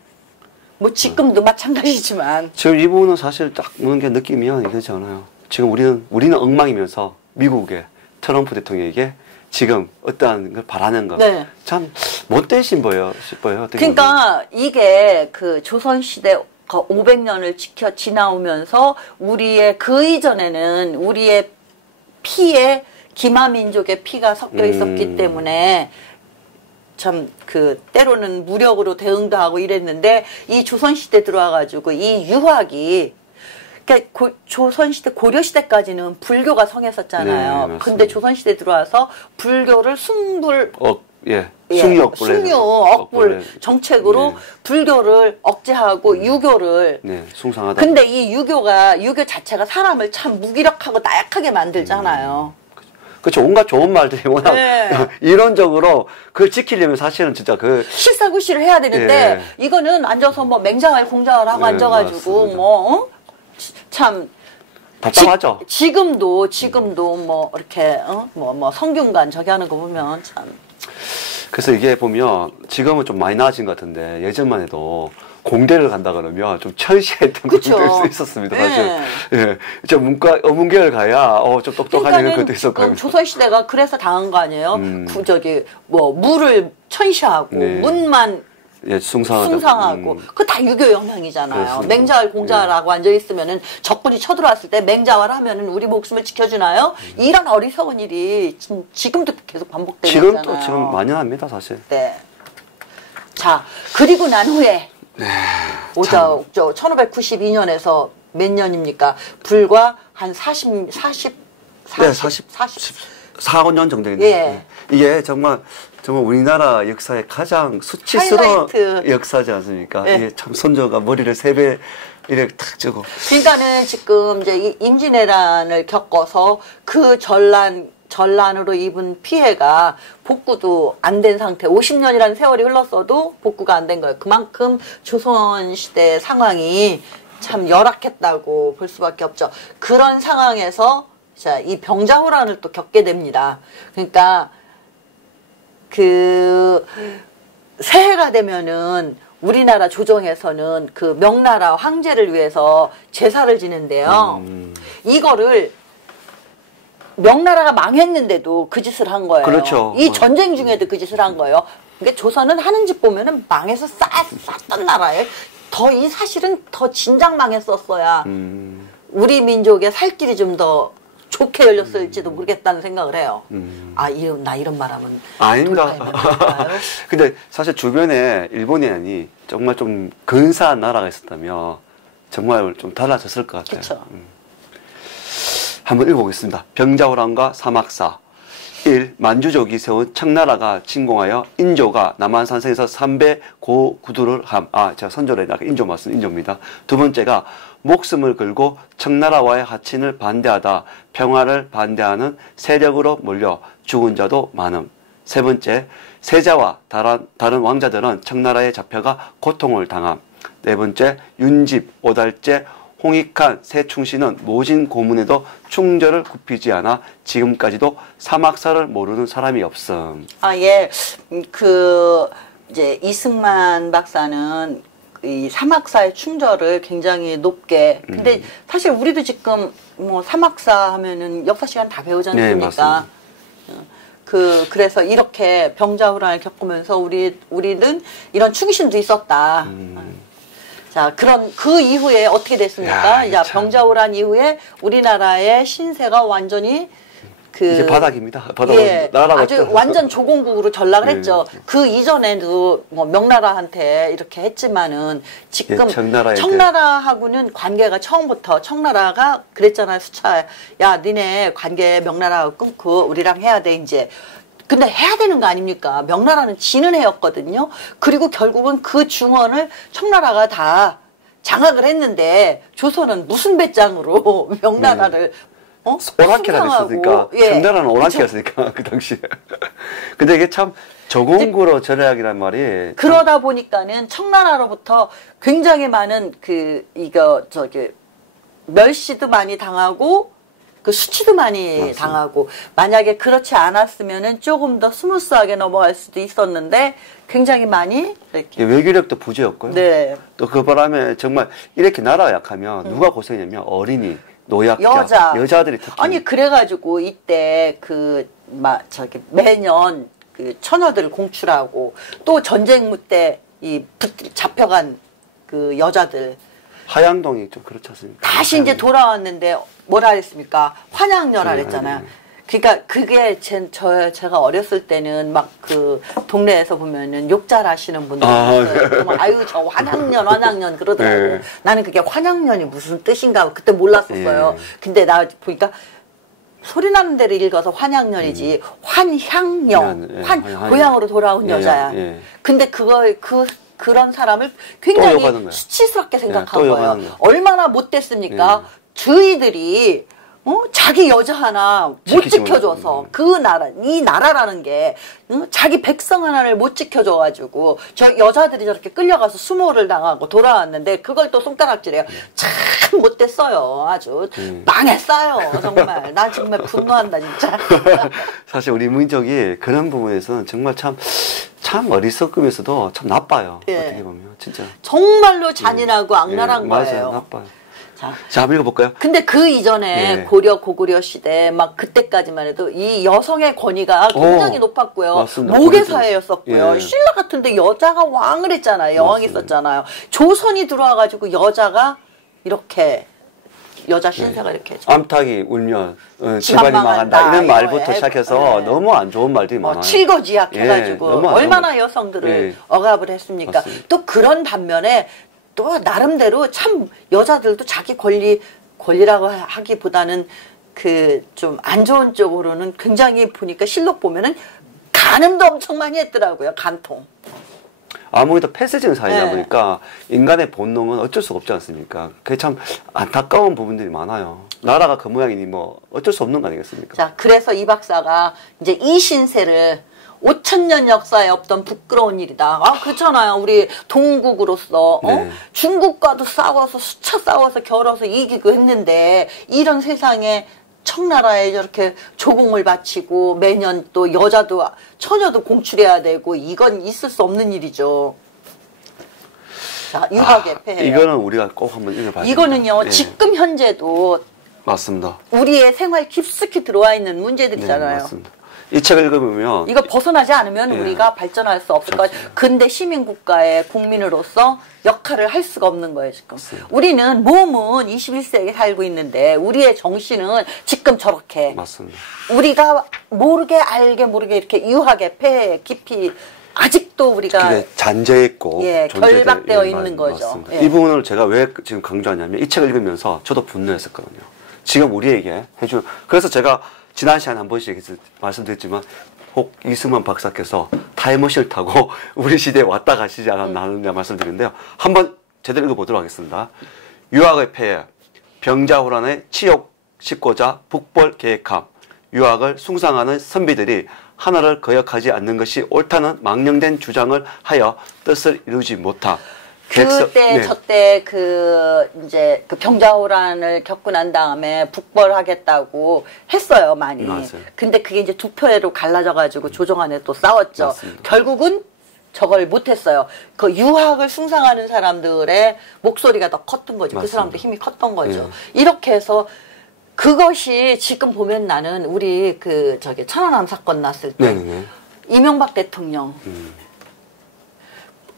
뭐 지금도 마찬가지지만. 지금 이 부분은 사실 딱 보는 게 느낌이야 이러지 않아요. 지금 우리는 엉망이면서 미국의 트럼프 대통령에게 지금 어떠한 걸 바라는 거. 네. 참 못된 싶어요. 그러니까 이게 그 조선시대 500년을 지나오면서 우리의 그 이전에는 우리의 피에 기마민족의 피가 섞여 있었기 때문에 참 그 때로는 무력으로 대응도 하고 이랬는데 이 조선시대 들어와가지고 이 유학이 그러니까 조선시대 고려시대까지는 불교가 성했었잖아요. 네, 근데 조선시대 들어와서 불교를 숭불 숭유억불 정책으로 네. 불교를 억제하고 유교를 숭상하다. 근데 이 유교 자체가 사람을 참 무기력하고 나약하게 만들잖아요. 그렇죠. 온갖 좋은 말들이 워낙 이론적으로 그걸 지키려면 사실은 진짜 실사구시를 해야 되는데 이거는 앉아서 뭐 맹장을 공장을 하고 앉아가지고 뭐 참 답답하죠. 지금도 뭐 이렇게 뭐 성균관 저기 하는 거 보면 참. 그래서 이게 보면 지금은 좀 많이 나아진 것 같은데 예전만 해도 공대를 간다 그러면 좀 천시했던 것도 있었습니다. 사실. 예. 좀 어문계를 가야 좀 똑똑한 이런 것도 있었거든요. 조선시대가 그래서 당한 거 아니에요? 뭐 물을 천시하고 문만 숭상하고 그 다 유교 영향이잖아요. 그렇습니다. 맹자를 공자라고 앉아 있으면은 적군이 쳐들어왔을 때 맹자를 하면은 우리 목숨을 지켜주나요? 이런 어리석은 일이 지금도 계속 반복되고 있잖아요. 지금 또 지금 만연합니다, 사실. 네. 자 그리고 난 후에 1592년에서 몇 년입니까? 불과 한 44년 정도 됐네요. 예. 이게 정말 우리나라 역사의 가장 수치스러운 역사지 않습니까? 예. 이게 참 선조가 머리를 3배 이렇게 탁 쥐고. 그러니까는 지금 이제 임진왜란을 겪어서 그 전란으로 입은 피해가 복구도 안 된 상태, 50년이라는 세월이 흘렀어도 복구가 안 된 거예요. 그만큼 조선시대 상황이 참 열악했다고 볼 수밖에 없죠. 그런 상황에서 자, 이 병자호란을 또 겪게 됩니다. 그러니까 새해가 되면은 우리나라 조정에서는 그 명나라 황제를 위해서 제사를 지낸대요. 이거를 명나라가 망했는데도 그 짓을 한 거예요. 그렇죠. 이 전쟁 중에도 그 짓을 한 거예요. 그러니까 조선은 하는 짓 보면은 망해서 쌌던 나라예요. 사실은 더 진작 망했었어야 우리 민족의 살 길이 좀 더 좋게 열렸을지도 모르겠다는 생각을 해요. 나 이런 말하면 아닙니다. 근데 사실 주변에 일본이 정말 좀 근사한 나라가 있었다면 정말 좀 달라졌을 것 같아요. 그렇죠. 한번 읽어보겠습니다. 병자호란과 사막사. 1. 만주족이 세운 청나라가 침공하여 인조가 남한산성에서 3배 고구두를 함. 제가 선조를 아까 인조 맞습니다. 인조입니다. 두 번째가 목숨을 걸고 청나라와의 하친을 반대하다 평화를 반대하는 세력으로 몰려 죽은 자도 많음. 세 번째, 세자와 다른 왕자들은 청나라에 잡혀가 고통을 당함. 네 번째, 윤집, 오달제, 홍익한, 세충씨는 모진 고문에도 충절을 굽히지 않아 지금까지도 사막사를 모르는 사람이 없음. 예. 이제 이승만 박사는 이 사막사의 충절을 굉장히 높게. 근데 사실 우리도 지금 뭐 사막사 하면은 역사 시간 다 배우지 않습니까? 네, 그래서 이렇게 병자호란을 겪으면서 우리는 이런 충신도 있었다. 자, 그 이후에 어떻게 됐습니까? 이제 병자호란 이후에 우리나라의 신세가 완전히 이제 바닥입니다. 아주 완전 조공국으로 전락을 했죠. 그 이전에도 뭐 명나라한테 이렇게 했지만은 지금 청나라하고는 관계가 처음부터 청나라가 그랬잖아요. 수차. 야, 니네 관계 명나라하고 끊고 우리랑 해야 돼, 이제. 근데 해야 되는 거 아닙니까? 명나라는 지는 해였거든요. 그리고 결국은 그 중원을 청나라가 다 장악을 했는데 조선은 무슨 배짱으로 명나라를 오랑캐라 했으니까 청나라는 오랑캐였으니까 그 당시에. 근데 이게 참 저공구로 전략이란 말이 그러다 보니까는 청나라로부터 굉장히 많은 멸시도 많이 당하고 그 수치도 많이 맞습니다. 당하고 만약에 그렇지 않았으면은 조금 더 스무스하게 넘어갈 수도 있었는데 굉장히 많이 외교력도 부재였고요. 네. 또 그 바람에 정말 이렇게 나라가 약하면 누가 고생했냐면 어린이, 노약자, 여자들이 특히. 아니 그래가지고 이때 매년 그 처녀들을 공출하고 또 전쟁 때 잡혀간 그 여자들. 하양동이 좀 그렇지 않습니까? 다시 이제 돌아왔는데 뭐라 했습니까? 환양녀라 그랬잖아요. 그러니까 그게 제가 어렸을 때는 막 그 동네에서 보면은 욕잘 하시는 분들 있어요. 아유 저 환양년 그러더라고요. 나는 그게 환양년이 무슨 뜻인가 그때 몰랐었어요. 근데 나 보니까 소리 나는 대로 읽어서 환양년이지 환향녀 고향으로 돌아온 여자야. 근데 그런 사람을 굉장히 수치스럽게 생각한 거예요. 얼마나 못됐습니까? 저희들이 자기 여자 하나 못 지켜줘서 이 나라라는 게 자기 백성 하나를 못 지켜줘가지고 저 여자들이 저렇게 끌려가서 수모를 당하고 돌아왔는데 그걸 또 손가락질해요. 참 못됐어요. 아주 망했어요. 정말 난 정말 분노한다 진짜. 사실 우리 민족이 그런 부분에서는 정말 참 어리석으면서도 참 나빠요. 어떻게 보면 진짜 정말로 잔인하고 악랄한 거예요. 맞아요, 나빠요. 자, 한번 읽어볼까요? 근데 그 이전에 고구려 시대 막 그때까지만 해도 이 여성의 권위가 굉장히 높았고요. 맞습니다. 모계사회였었고요. 신라 같은데 여자가 왕을 했잖아요. 여왕이 있었잖아요. 조선이 들어와가지고 여자가 이렇게 여자 신세가 이렇게 암탉이 울면 집안이 망한다 이런 말부터 시작해서 너무 안 좋은 말들이 많아요. 칠거지약 해가지고 얼마나 여성들을 억압을 했습니까? 맞습니다. 또 그런 반면에 또 나름대로 참 여자들도 자기 권리라고 하기보다는 그 좀 안 좋은 쪽으로는 굉장히 보니까 실록 보면은 간음도 엄청 많이 했더라고요. 간통. 아무래도 폐쇄적인 사회다 보니까 인간의 본능은 어쩔 수가 없지 않습니까? 그게 참 안타까운 부분들이 많아요. 나라가 그 모양이니 뭐 어쩔 수 없는 거 아니겠습니까? 자, 그래서 이 박사가 이제 이 신세를 5000년 역사에 없던 부끄러운 일이다. 그렇잖아요. 우리 동국으로서 중국과도 싸워서 수차 싸워서 겨뤄서 이기고 했는데 이런 세상에 청나라에 저렇게 조공을 바치고 매년 또 여자도 처녀도 공출해야 되고 이건 있을 수 없는 일이죠. 자, 유학의 폐해. 이거는 우리가 꼭 한번 읽어봐야 됩니다. 이거는요. 지금 현재도 맞습니다. 우리의 생활 깊숙이 들어와 있는 문제들이잖아요. 맞습니다. 이 책을 읽어보면 이거 벗어나지 않으면 우리가 발전할 수 없을 거예요. 근데 시민국가의 국민으로서 역할을 할 수가 없는 거예요, 지금. 맞습니다. 우리는 몸은 21세기에 살고 있는데 우리의 정신은 지금 저렇게 맞습니다. 우리가 알게 모르게 이렇게 유하게 폐해 깊이 아직도 우리가 잔재했고 결박되어 있는 거죠. 이 부분을 제가 왜 지금 강조하냐면 이 책을 읽으면서 저도 분노했었거든요. 지금 우리에게 해준 그래서 제가 지난 시간에 한 번씩 말씀드렸지만 혹 이승만 박사께서 타임머신을 타고 우리 시대에 왔다 가시지 않았나 하는 말씀드리는데요. 한번 제대로 읽어보도록 하겠습니다. 유학의 폐해, 병자호란의 치욕 싣고자 북벌 계획함, 유학을 숭상하는 선비들이 하나를 거역하지 않는 것이 옳다는 망령된 주장을 하여 뜻을 이루지 못함. 그때 저때 이제 그 병자호란을 겪고 난 다음에 북벌하겠다고 했어요, 많이. 맞아요. 근데 그게 이제 두 표로 갈라져가지고 조정안에 또 싸웠죠. 맞습니다. 결국은 저걸 못했어요. 그 유학을 숭상하는 사람들의 목소리가 더 컸던 거죠. 맞습니다. 그 사람들 힘이 컸던 거죠. 예. 이렇게 해서 그것이 지금 보면 나는 우리 천안함 사건 났을 때 네네네. 이명박 대통령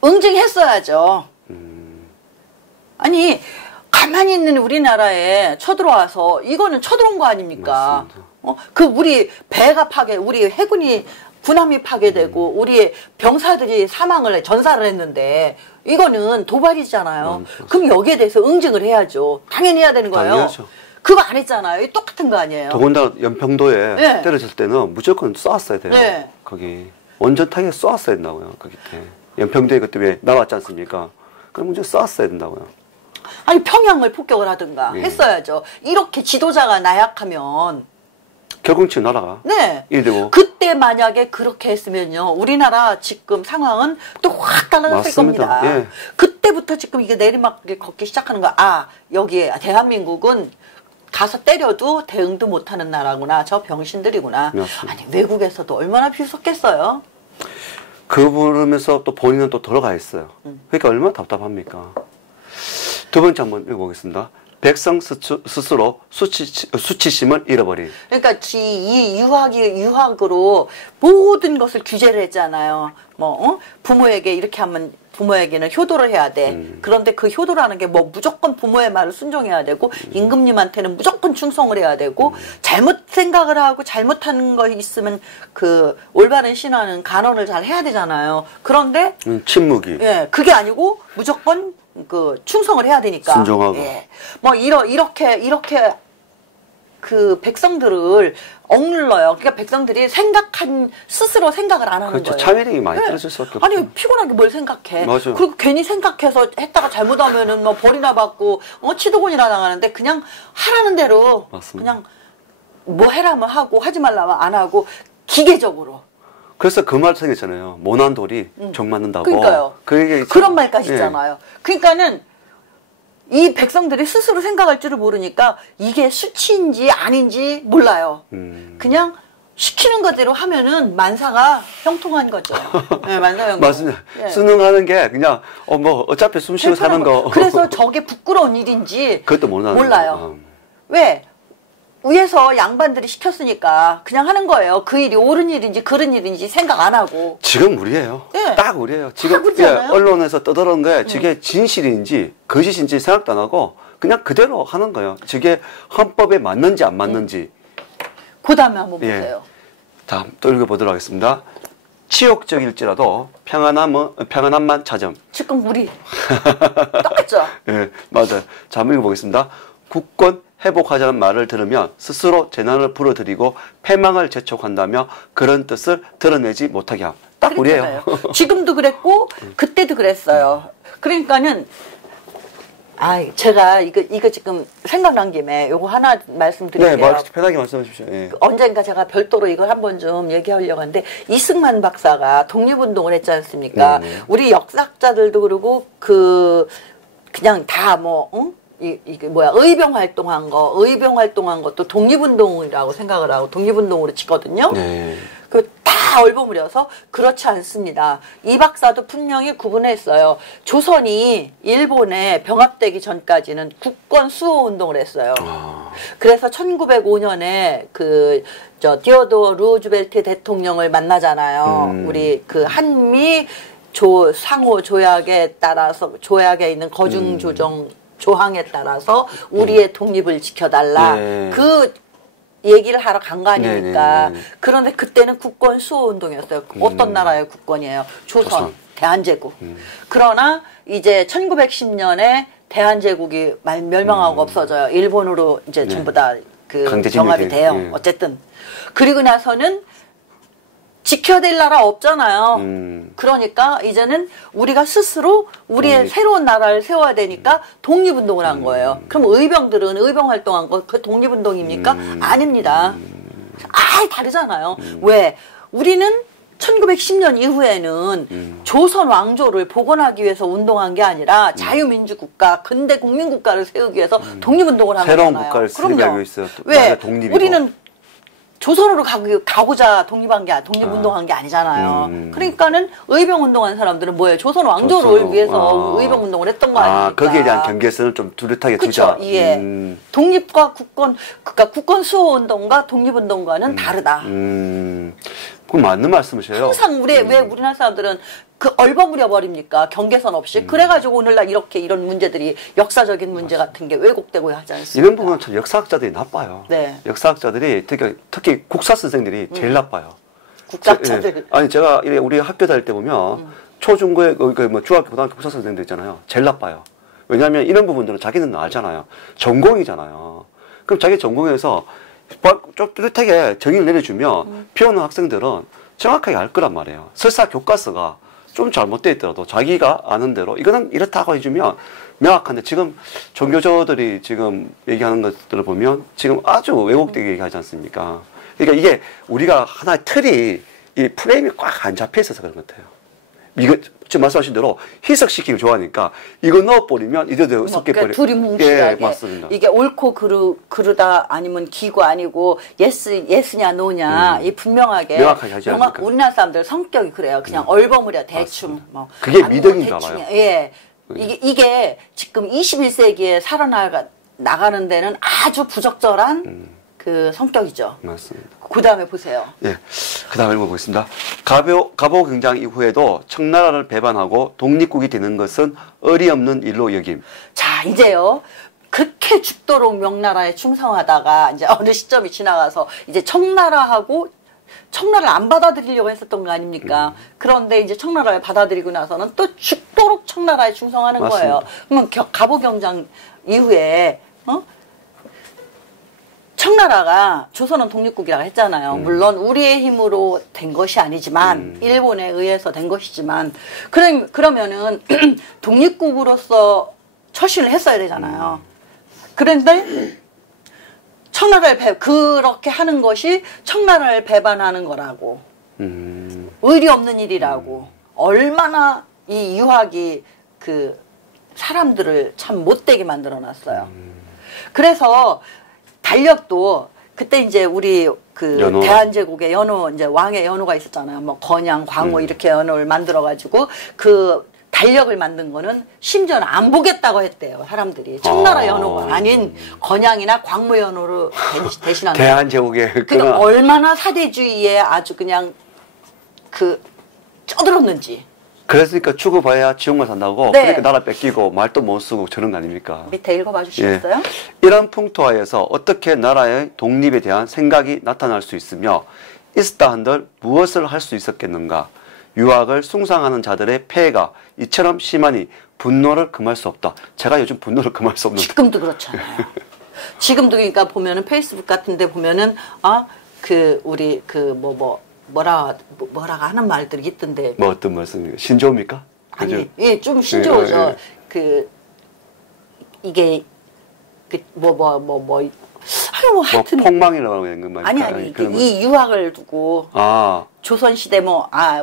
응징했어야죠. 아니 가만히 있는 우리나라에 쳐들어와서 이거는 쳐들어온 거 아닙니까? 우리 배가 우리 해군이 군함이 파괴되고 우리의 병사들이 전사를 했는데 이거는 도발이잖아요. 그럼 여기에 대해서 응징을 해야죠. 당연히 해야 되는 거예요. 당연하죠. 그거 안 했잖아요. 똑같은 거 아니에요. 더군다나 연평도에 네. 때려질 때는 무조건 쏘았어야 돼요. 네. 거기 원전타게 쏘았어야 된다고요. 거기 때 연평도에 그때 왜 나왔지 않습니까? 그럼 무조건 쏘았어야 된다고요. 아니 평양을 폭격을 하든가 예. 했어야죠. 이렇게 지도자가 나약하면 결국 지금 나라가 네. 이되고 그때 만약에 그렇게 했으면요. 우리나라 지금 상황은 또 확 달라졌을 맞습니다. 겁니다. 예. 그때부터 지금 이게 내리막길 걷기 시작하는 거. 여기에 대한민국은 가서 때려도 대응도 못하는 나라구나. 저 병신들이구나. 맞습니다. 아니 외국에서도 얼마나 비웃었겠어요. 그러면서 또 본인은 또 돌아가 있어요. 그러니까 얼마나 답답합니까? 두 번째 한번 읽어보겠습니다. 백성 스스로 수치심을 잃어버린. 그러니까 이 유학으로 모든 것을 규제를 했잖아요. 부모에게 이렇게 하면 부모에게는 효도를 해야 돼. 그런데 그 효도라는 게 무조건 부모의 말을 순종해야 되고 임금님한테는 무조건 충성을 해야 되고 잘못 생각을 하고 잘못하는 거 있으면 그 올바른 신화는 간언을 잘 해야 되잖아요. 그런데 침묵이. 예, 그게 아니고 무조건 충성을 해야 되니까. 순종하고. 예. 이렇게 그 백성들을 억눌러요. 그러니까 백성들이 스스로 생각을 안 하는 그렇죠. 거예요. 창의력이 많이 떨어질 수밖에 없죠. 아니 피곤하게 뭘 생각해. 맞아요. 그리고 괜히 생각해서 했다가 잘못하면은 벌이나 받고 치도곤이나 당하는데 그냥 하라는 대로 맞습니다. 그냥 뭐 해라면 하고 하지 말라면 안 하고 기계적으로. 그래서 그 말 생겼잖아요. 모난 돌이 정 맞는다고. 그러니까요. 그런 말까지 예. 있잖아요. 그러니까는 이 백성들이 스스로 생각할 줄을 모르니까 이게 수치인지 아닌지 몰라요. 그냥 시키는 거대로 하면은 만사가 형통한 거죠. 네, 만사 형통. 맞습니다. 예. 수능하는 게 그냥 어차피 숨 쉬고 사는 거. 그래서 저게 부끄러운 일인지 그것도 몰라요. 왜? 위에서 양반들이 시켰으니까 그냥 하는 거예요. 그 일이 옳은 일인지 그른 일인지 생각 안 하고. 지금 우리예요. 예. 딱 우리예요. 지금 그렇잖아요. 언론에서 떠들은 게 저게 진실인지 거짓인지 생각도 안 하고 그냥 그대로 하는 거예요. 저게 헌법에 맞는지 안 맞는지. 그 다음에 한번 예. 보세요. 다음 또 읽어보도록 하겠습니다. 치욕적일지라도 평안함만 찾음. 지금 우리 똑같죠? 예, 맞아요. 자, 한번 읽어보겠습니다. 국권 회복하자는 말을 들으면 스스로 재난을 불어들이고 패망을 재촉한다며 그런 뜻을 드러내지 못하게 함. 딱 우리예요. 지금도 그랬고 그때도 그랬어요. 그러니까는 제가 이거 지금 생각난 김에 요거 하나 말씀드릴게요. 네, 편하게 말씀해 주십시오. 예. 언젠가 제가 별도로 이걸 한번 좀 얘기하려고 하는데 이승만 박사가 독립운동을 했지 않습니까? 우리 역사학자들도 그러고 그냥 다 이게 의병 활동한 것도 독립운동이라고 생각을 하고 독립운동으로 치거든요. 네. 다 얼버무려서 그렇지 않습니다. 이 박사도 분명히 구분했어요. 조선이 일본에 병합되기 전까지는 국권 수호 운동을 했어요. 그래서 1905년에 디오도 루즈벨트 대통령을 만나잖아요. 우리 한미 상호 조약에 따라서 조약에 있는 거중 조정 조항에 따라서 우리의 독립을 지켜달라. 네. 그 얘기를 하러 간 거 아닙니까? 네네. 그런데 그때는 국권 수호 운동이었어요. 어떤 나라의 국권이에요? 조선. 대한제국. 그러나 이제 1910년에 대한제국이 멸망하고 없어져요. 일본으로 이제 전부 다 그 강제징용이 경합이 돼요. 예. 어쨌든 그리고 나서는 지켜야 될 나라 없잖아요. 그러니까 이제는 우리가 스스로 우리의 새로운 나라를 세워야 되니까 독립운동을 한 거예요. 그럼 의병들은 의병 활동한 거 그 독립운동입니까? 아닙니다. 아예 다르잖아요. 왜? 우리는 1910년 이후에는 조선 왕조를 복원하기 위해서 운동한 게 아니라 자유민주국가, 근대 국민국가를 세우기 위해서 독립운동을 한 새로운 거잖아요. 국가를 수립하기 위해서 왜? 독립이고. 우리는 조선으로 가고자 독립운동한 게 아니잖아요. 그러니까는 의병운동한 사람들은 뭐예요? 조선 왕조를 위해서 의병운동을 했던 거 아닙니까? 거기에 대한 경계선을 좀 뚜렷하게 두자. 그렇죠. 예. 독립과 국권, 그러니까 국권 수호 운동과 독립운동과는 다르다. 그건 맞는 말씀이세요. 항상 왜 우리나라 사람들은 그 얼버무려 버립니까? 경계선 없이. 그래가지고 오늘날 이런 문제들이 역사적인 문제 같은 게 왜곡되고 하지 않습니까? 이런 부분은 참 역사학자들이 나빠요. 네. 역사학자들이 특히 국사 선생들이 제일 나빠요. 국사학자들. 아니 제가 우리 학교 다닐 때 보면 초중고에 뭐 중학교 고등학교 국사 선생들 있잖아요. 제일 나빠요. 왜냐하면 이런 부분들은 자기는 알잖아요. 전공이잖아요. 그럼 자기 전공에서 좀 뚜렷하게 정의를 내려주면 배우는 학생들은 정확하게 알 거란 말이에요. 설사 교과서가 좀 잘못되어 있더라도 자기가 아는 대로 이거는 이렇다고 해주면 명확한데 지금 종교저들이 지금 얘기하는 것들을 보면 지금 아주 왜곡되게 얘기하지 않습니까? 그러니까 이게 우리가 하나의 틀이 이 프레임이 꽉 안 잡혀 있어서 그런 것 같아요. 이거 지금 말씀하신 대로 희석시키기 좋아하니까 이거 넣어버리면 이대로 섞여버려. 둘이 뭉치하게. 예, 맞습니다. 이게 옳고 그르다 아니면 기고 아니고 예스냐 노냐 이 분명하게. 명확하게 하지 않습니까? 우리나라 사람들 성격이 그래요. 그냥 얼버무려 대충. 뭐, 그게 아니, 미덕인 뭐 줄 알아요. 예. 이게 지금 21세기에 살아나가는 데는 아주 부적절한 그 성격이죠. 맞습니다. 그 다음에 보세요. 예. 그 다음에 읽어보겠습니다. 갑오 경장 이후에도 청나라를 배반하고 독립국이 되는 것은 어리없는 일로 여김. 자, 이제요. 그렇게 죽도록 명나라에 충성하다가 이제 어느 시점이 지나가서 이제 청나라를 안 받아들이려고 했었던 거 아닙니까? 그런데 이제 청나라를 받아들이고 나서는 또 죽도록 청나라에 충성하는 맞습니다. 거예요. 그러면 갑오 경장 이후에 청나라가 조선은 독립국이라고 했잖아요. 물론 우리의 힘으로 된 것이 아니지만 일본에 의해서 된 것이지만 그러면은 독립국으로서 처신을 했어야 되잖아요. 그런데 그렇게 하는 것이 청나라를 배반하는 거라고. 의리 없는 일이라고. 얼마나 이 유학이 그 사람들을 참 못되게 만들어 놨어요. 그래서 달력도 그때 이제 우리 그 연호. 대한제국의 연호 이제 왕의 연호가 있었잖아요. 뭐 건양, 광호 이렇게 연호를 만들어 가지고 그 달력을 만든 거는 심지어는 안 보겠다고 했대요. 사람들이 청나라 연호가 아닌 건양이나 광무 연호로 대신한 대한제국의 그러니까 얼마나 사대주의에 아주 그냥 그 쩌들었는지. 그랬으니까 죽어봐야 지옥만 산다고. 네. 그러니까 나라 뺏기고 말도 못 쓰고 저런 거 아닙니까? 밑에 읽어봐 주시겠어요? 예. 이런 풍토하에서 어떻게 나라의 독립에 대한 생각이 나타날 수 있으며 있었다 한들 무엇을 할 수 있었겠는가? 유학을 숭상하는 자들의 폐해가 이처럼 심하니 분노를 금할 수 없다. 제가 요즘 분노를 금할 수 없는. 지금도 그렇잖아요. 지금도 그러니까 보면은 페이스북 같은데 보면은 우리 뭐라고 하는 말들이 있던데. 뭐 어떤 말씀입니까? 신조입니까? 그죠? 아니, 예, 좀 신조어죠. 예. 이게 하여튼 폭망이라고 하는 건 아니 이 유학을 두고 조선시대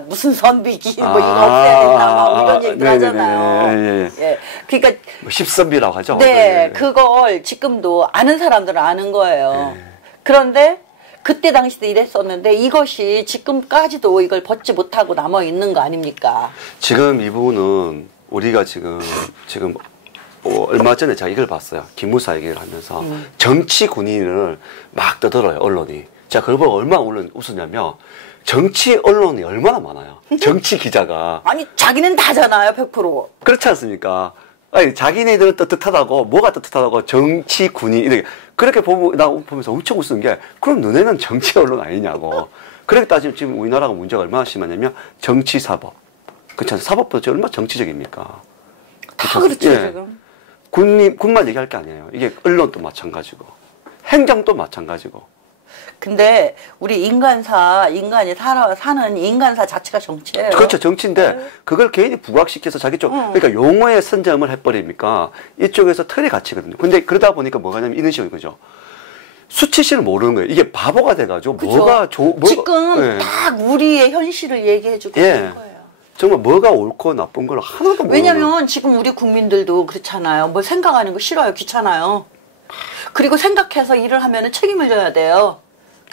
무슨 선비기 이거 없애야 된다 막 이런 얘기들 하잖아요. 예. 그러니까 십선비라고 하죠. 네, 그걸 지금도 아는 사람들은 아는 거예요. 네. 그런데 그때 당시도 이랬었는데 이것이 지금까지도 이걸 벗지 못하고 남아 있는 거 아닙니까? 지금 이 부분은 우리가 지금 얼마 전에 제가 이걸 봤어요. 기무사 얘기를 하면서 정치 군인을 막 떠들어요, 언론이. 제가 그걸 보고 얼마나 웃었냐면 정치 언론이 얼마나 많아요. 정치 기자가. 아니 자기는 다잖아요, 100%. 그렇지 않습니까? 아니 자기네들은 떳떳하다고 뭐가 떳떳하다고 정치 군인 이렇게 그렇게 보면서 엄청 웃는 게 그럼 너네는 정치 언론 아니냐고. 그렇게 따지면 지금 우리나라가 문제가 얼마나 심하냐면 정치 사법. 그렇지 않습니까? 사법도 얼마나 정치적입니까? 다 그렇죠, 예. 지금. 군만 얘기할 게 아니에요. 이게 언론도 마찬가지고. 행정도 마찬가지고. 근데 우리 인간이 사는 인간사 자체가 정치예요. 그렇죠. 정치인데 그걸 개인이 부각시켜서 자기 쪽 그러니까 용어의 선점을 해버리니까 이쪽에서 틀이 갇히거든요. 근데 그러다 보니까 뭐가 냐면 이런 식인 거죠. 수치심을 모르는 거예요. 이게 바보가 돼가지고 그죠? 뭐가 지금 예. 딱 우리의 현실을 얘기해주고 예. 있는 거예요. 정말 뭐가 옳고 나쁜 걸 하나도 모르는. 왜냐면 지금 우리 국민들도 그렇잖아요. 뭐 생각하는 거 싫어요. 귀찮아요. 그리고 생각해서 일을 하면 책임을 져야 돼요.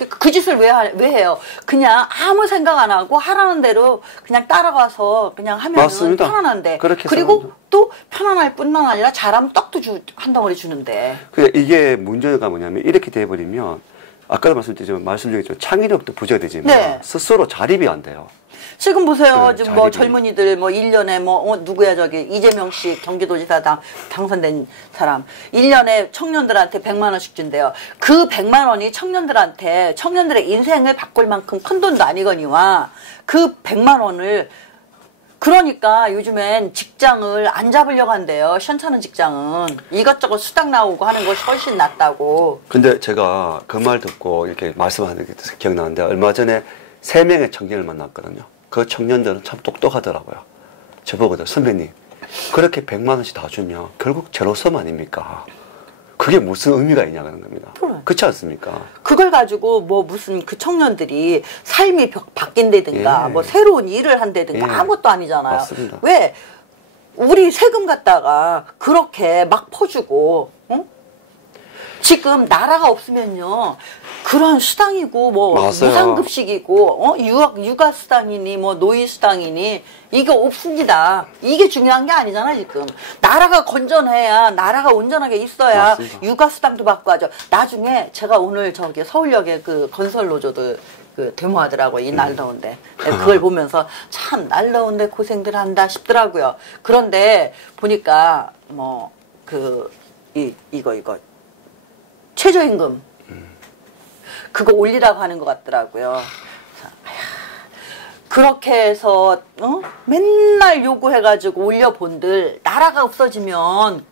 그 짓을 왜 해요? 그냥 아무 생각 안 하고 하라는 대로 그냥 따라가서 그냥 하면 편안한데. 그리고 또 편안할 뿐만 아니라 잘하면 떡도 한 덩어리 주는데. 이게 문제가 뭐냐면 이렇게 돼버리면 아까도 말씀드렸지만 창의력도 부재가 되지만 네. 스스로 자립이 안 돼요. 지금 보세요. 네, 지금 뭐 젊은이들 뭐 1년에 누구야 저기 이재명 씨 경기도지사 당선된 사람 1년에 청년들한테 100만 원씩 준대요. 그 100만 원이 청년들의 인생을 바꿀 만큼 큰 돈도 아니거니와 그 100만 원을 그러니까 요즘엔 직장을 안 잡으려고 한대요. 시원찮은 직장은. 이것저것 수당 나오고 하는 것이 훨씬 낫다고. 근데 제가 그 말 듣고 이렇게 말씀하는 게 기억나는데 얼마 전에 3명의 청년을 만났거든요. 그 청년들은 참 똑똑하더라고요. 저보고도 선배님 그렇게 100만 원씩 다 주면 결국 제로섬 아닙니까? 그게 무슨 의미가 있냐는 겁니다. 그렇지 않습니까? 그걸 가지고 뭐 무슨 그 청년들이 삶이 바뀐다든가 예. 뭐 새로운 일을 한다든가 예. 아무것도 아니잖아요. 맞습니다. 왜 우리 세금 갖다가 그렇게 막 퍼주고 응? 지금 나라가 없으면요 그런 수당이고 뭐 맞아요. 무상급식이고 육아 수당이니 뭐 노인 수당이니 이게 없습니다. 이게 중요한 게 아니잖아 지금. 나라가 건전해야 나라가 온전하게 있어야 맞습니다. 육아 수당도 받고 하죠. 나중에 제가 오늘 저기 서울역에 그 건설 노조들 그 데모하더라고 이 날 더운데 그걸 보면서 참 날 더운데 고생들 한다 싶더라고요. 그런데 보니까 뭐 그 이거 최저임금 그거 올리라고 하는 것 같더라고요. 그렇게 해서 맨날 요구해가지고 올려본들 나라가 없어지면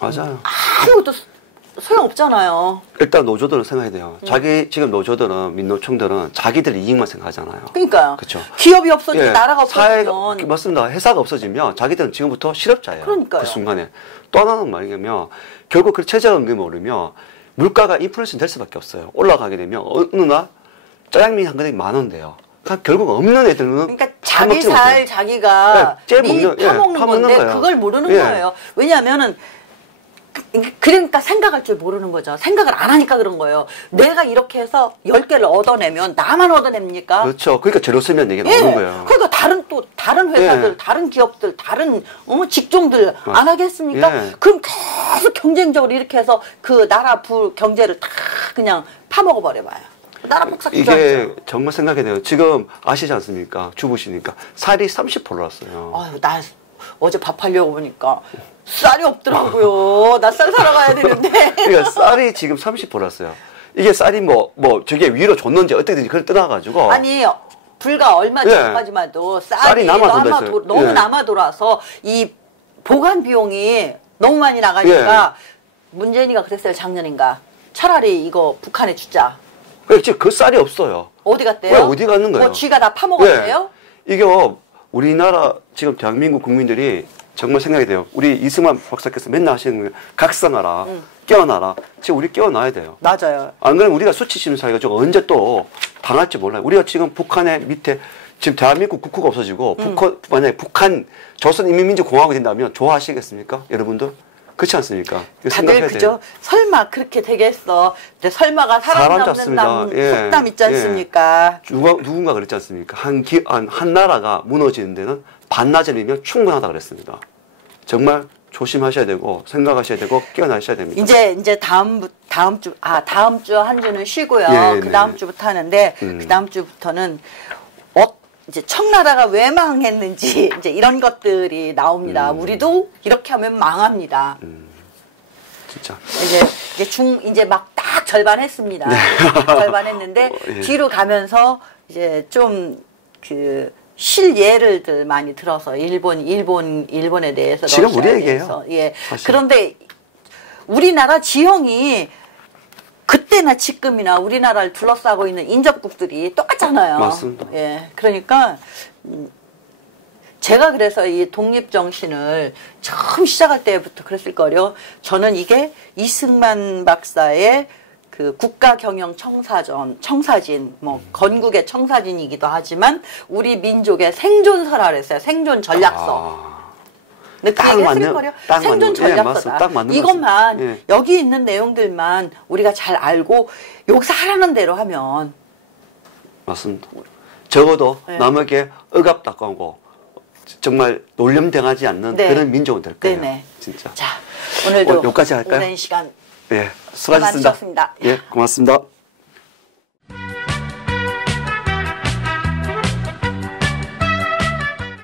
맞아요. 아무것도 소용없잖아요. 일단 노조들은 생각해야 돼요. 지금 노조들은 민노총들은 자기들 이익만 생각하잖아요. 그러니까요. 그렇죠. 기업이 없어지고 예, 나라가 없어지면 맞습니다. 회사가 없어지면 자기들은 지금부터 실업자예요. 그러니까요. 그 순간에. 또 하나는 말이냐면 결국 그 최저임금이 오르면 물가가 인플레이션 될 수밖에 없어요. 올라가게 되면 어느 날 짜장면 한 그릇이 10,000원 돼요. 그러니까 결국 없는 애들은 그러니까 자기 살 자기가 파먹는 건데 거예요. 그걸 모르는 예. 거예요. 왜냐하면은 그러니까 생각할 줄 모르는 거죠. 생각을 안 하니까 그런 거예요. 내가 이렇게 해서 10개를 얻어내면 나만 얻어냅니까? 그렇죠. 그러니까 제로 쓰면 얘기가 나오는 거예요. 그러니까 다른 회사들, 예. 다른 기업들, 다른 직종들 안 하겠습니까? 예. 그럼 계속 경쟁적으로 이렇게 해서 그 나라 경제를 다 그냥 파먹어 버려봐요. 나라 복사 이게 정말 생각해야 돼요. 지금 아시지 않습니까? 주부시니까 살이 30% 올랐어요. 아유, 나 어제 밥하려고 보니까 쌀이 없더라고요. 나 쌀 사러 가야 되는데. 그러니까 쌀이 지금 30% 올랐어요. 이게 쌀이 저게 위로 줬는지 어떻게든지 그걸 떠나가지고. 아니, 불과 얼마 전까지만 해도 쌀이 너무 남아 돌아서 이 보관 비용이 너무 많이 나가니까 문재인이가 그랬어요. 작년인가. 차라리 이거 북한에 주자. 지금 그 쌀이 없어요. 어디 갔대요? 왜 어디 갔는 거예요? 뭐 쥐가 다 파먹었대요? 이게 우리나라 지금 대한민국 국민들이 정말 생각이 돼요. 우리 이승만 박사께서 맨날 하시는 거예요. 각성하라. 깨어나라. 지금 우리 깨어나야 돼요. 맞아요. 안 그러면 우리가 수치심 사회가 언제 또 당할지 몰라요. 우리가 지금 북한의 밑에 지금 대한민국 국호가 없어지고 만약에 북한 조선인민민주공화국이 된다면 좋아하시겠습니까? 여러분들? 그렇지 않습니까? 다들 그죠? 설마 그렇게 되겠어. 근데 설마가 사람 잡는 속담 있지 않습니까? 누군가 그랬지 않습니까? 한 나라가 무너지는 데는 반나절이면 충분하다 그랬습니다. 정말 조심하셔야 되고 생각하셔야 되고 깨어나셔야 됩니다. 이제 다음 주 한 주는 쉬고요. 그 다음 주부터 하는데 그 다음 주부터는 이제 청나라가 왜 망했는지 이제 이런 것들이 나옵니다. 우리도 이렇게 하면 망합니다. 진짜. 이제 막 딱 절반 했습니다. 절반 했는데 뒤로 가면서 이제 좀 실예를 많이 들어서 일본에 대해서 지금 우리 얘기예요. 예. 그런데 우리나라 지형이 그때나 지금이나 우리나라를 둘러싸고 있는 인접국들이 똑같잖아요. 맞습니다. 예, 그러니까 제가 그래서 이 독립정신을 처음 시작할 때부터 그랬을 거요. 저는 이게 이승만 박사의 그 국가경영청사진, 뭐 건국의 청사진이기도 하지만 우리 민족의 생존서라 그랬어요. 생존 전략서. 근데 그 얘기 했을 거요. 생존 전략서다. 딱 맞는 이것만 예. 여기 있는 내용들만 우리가 잘 알고 여기서 하라는 대로 하면 맞습니다. 적어도 네. 남에게 억압당하고 정말 놀림당하지 않는 네. 그런 민족은 될 거예요. 네네. 진짜. 자, 오늘도 여기까지 할까요? 오랜 시간 예, 수고하셨습니다. 수고하셨습니다. 예, 고맙습니다.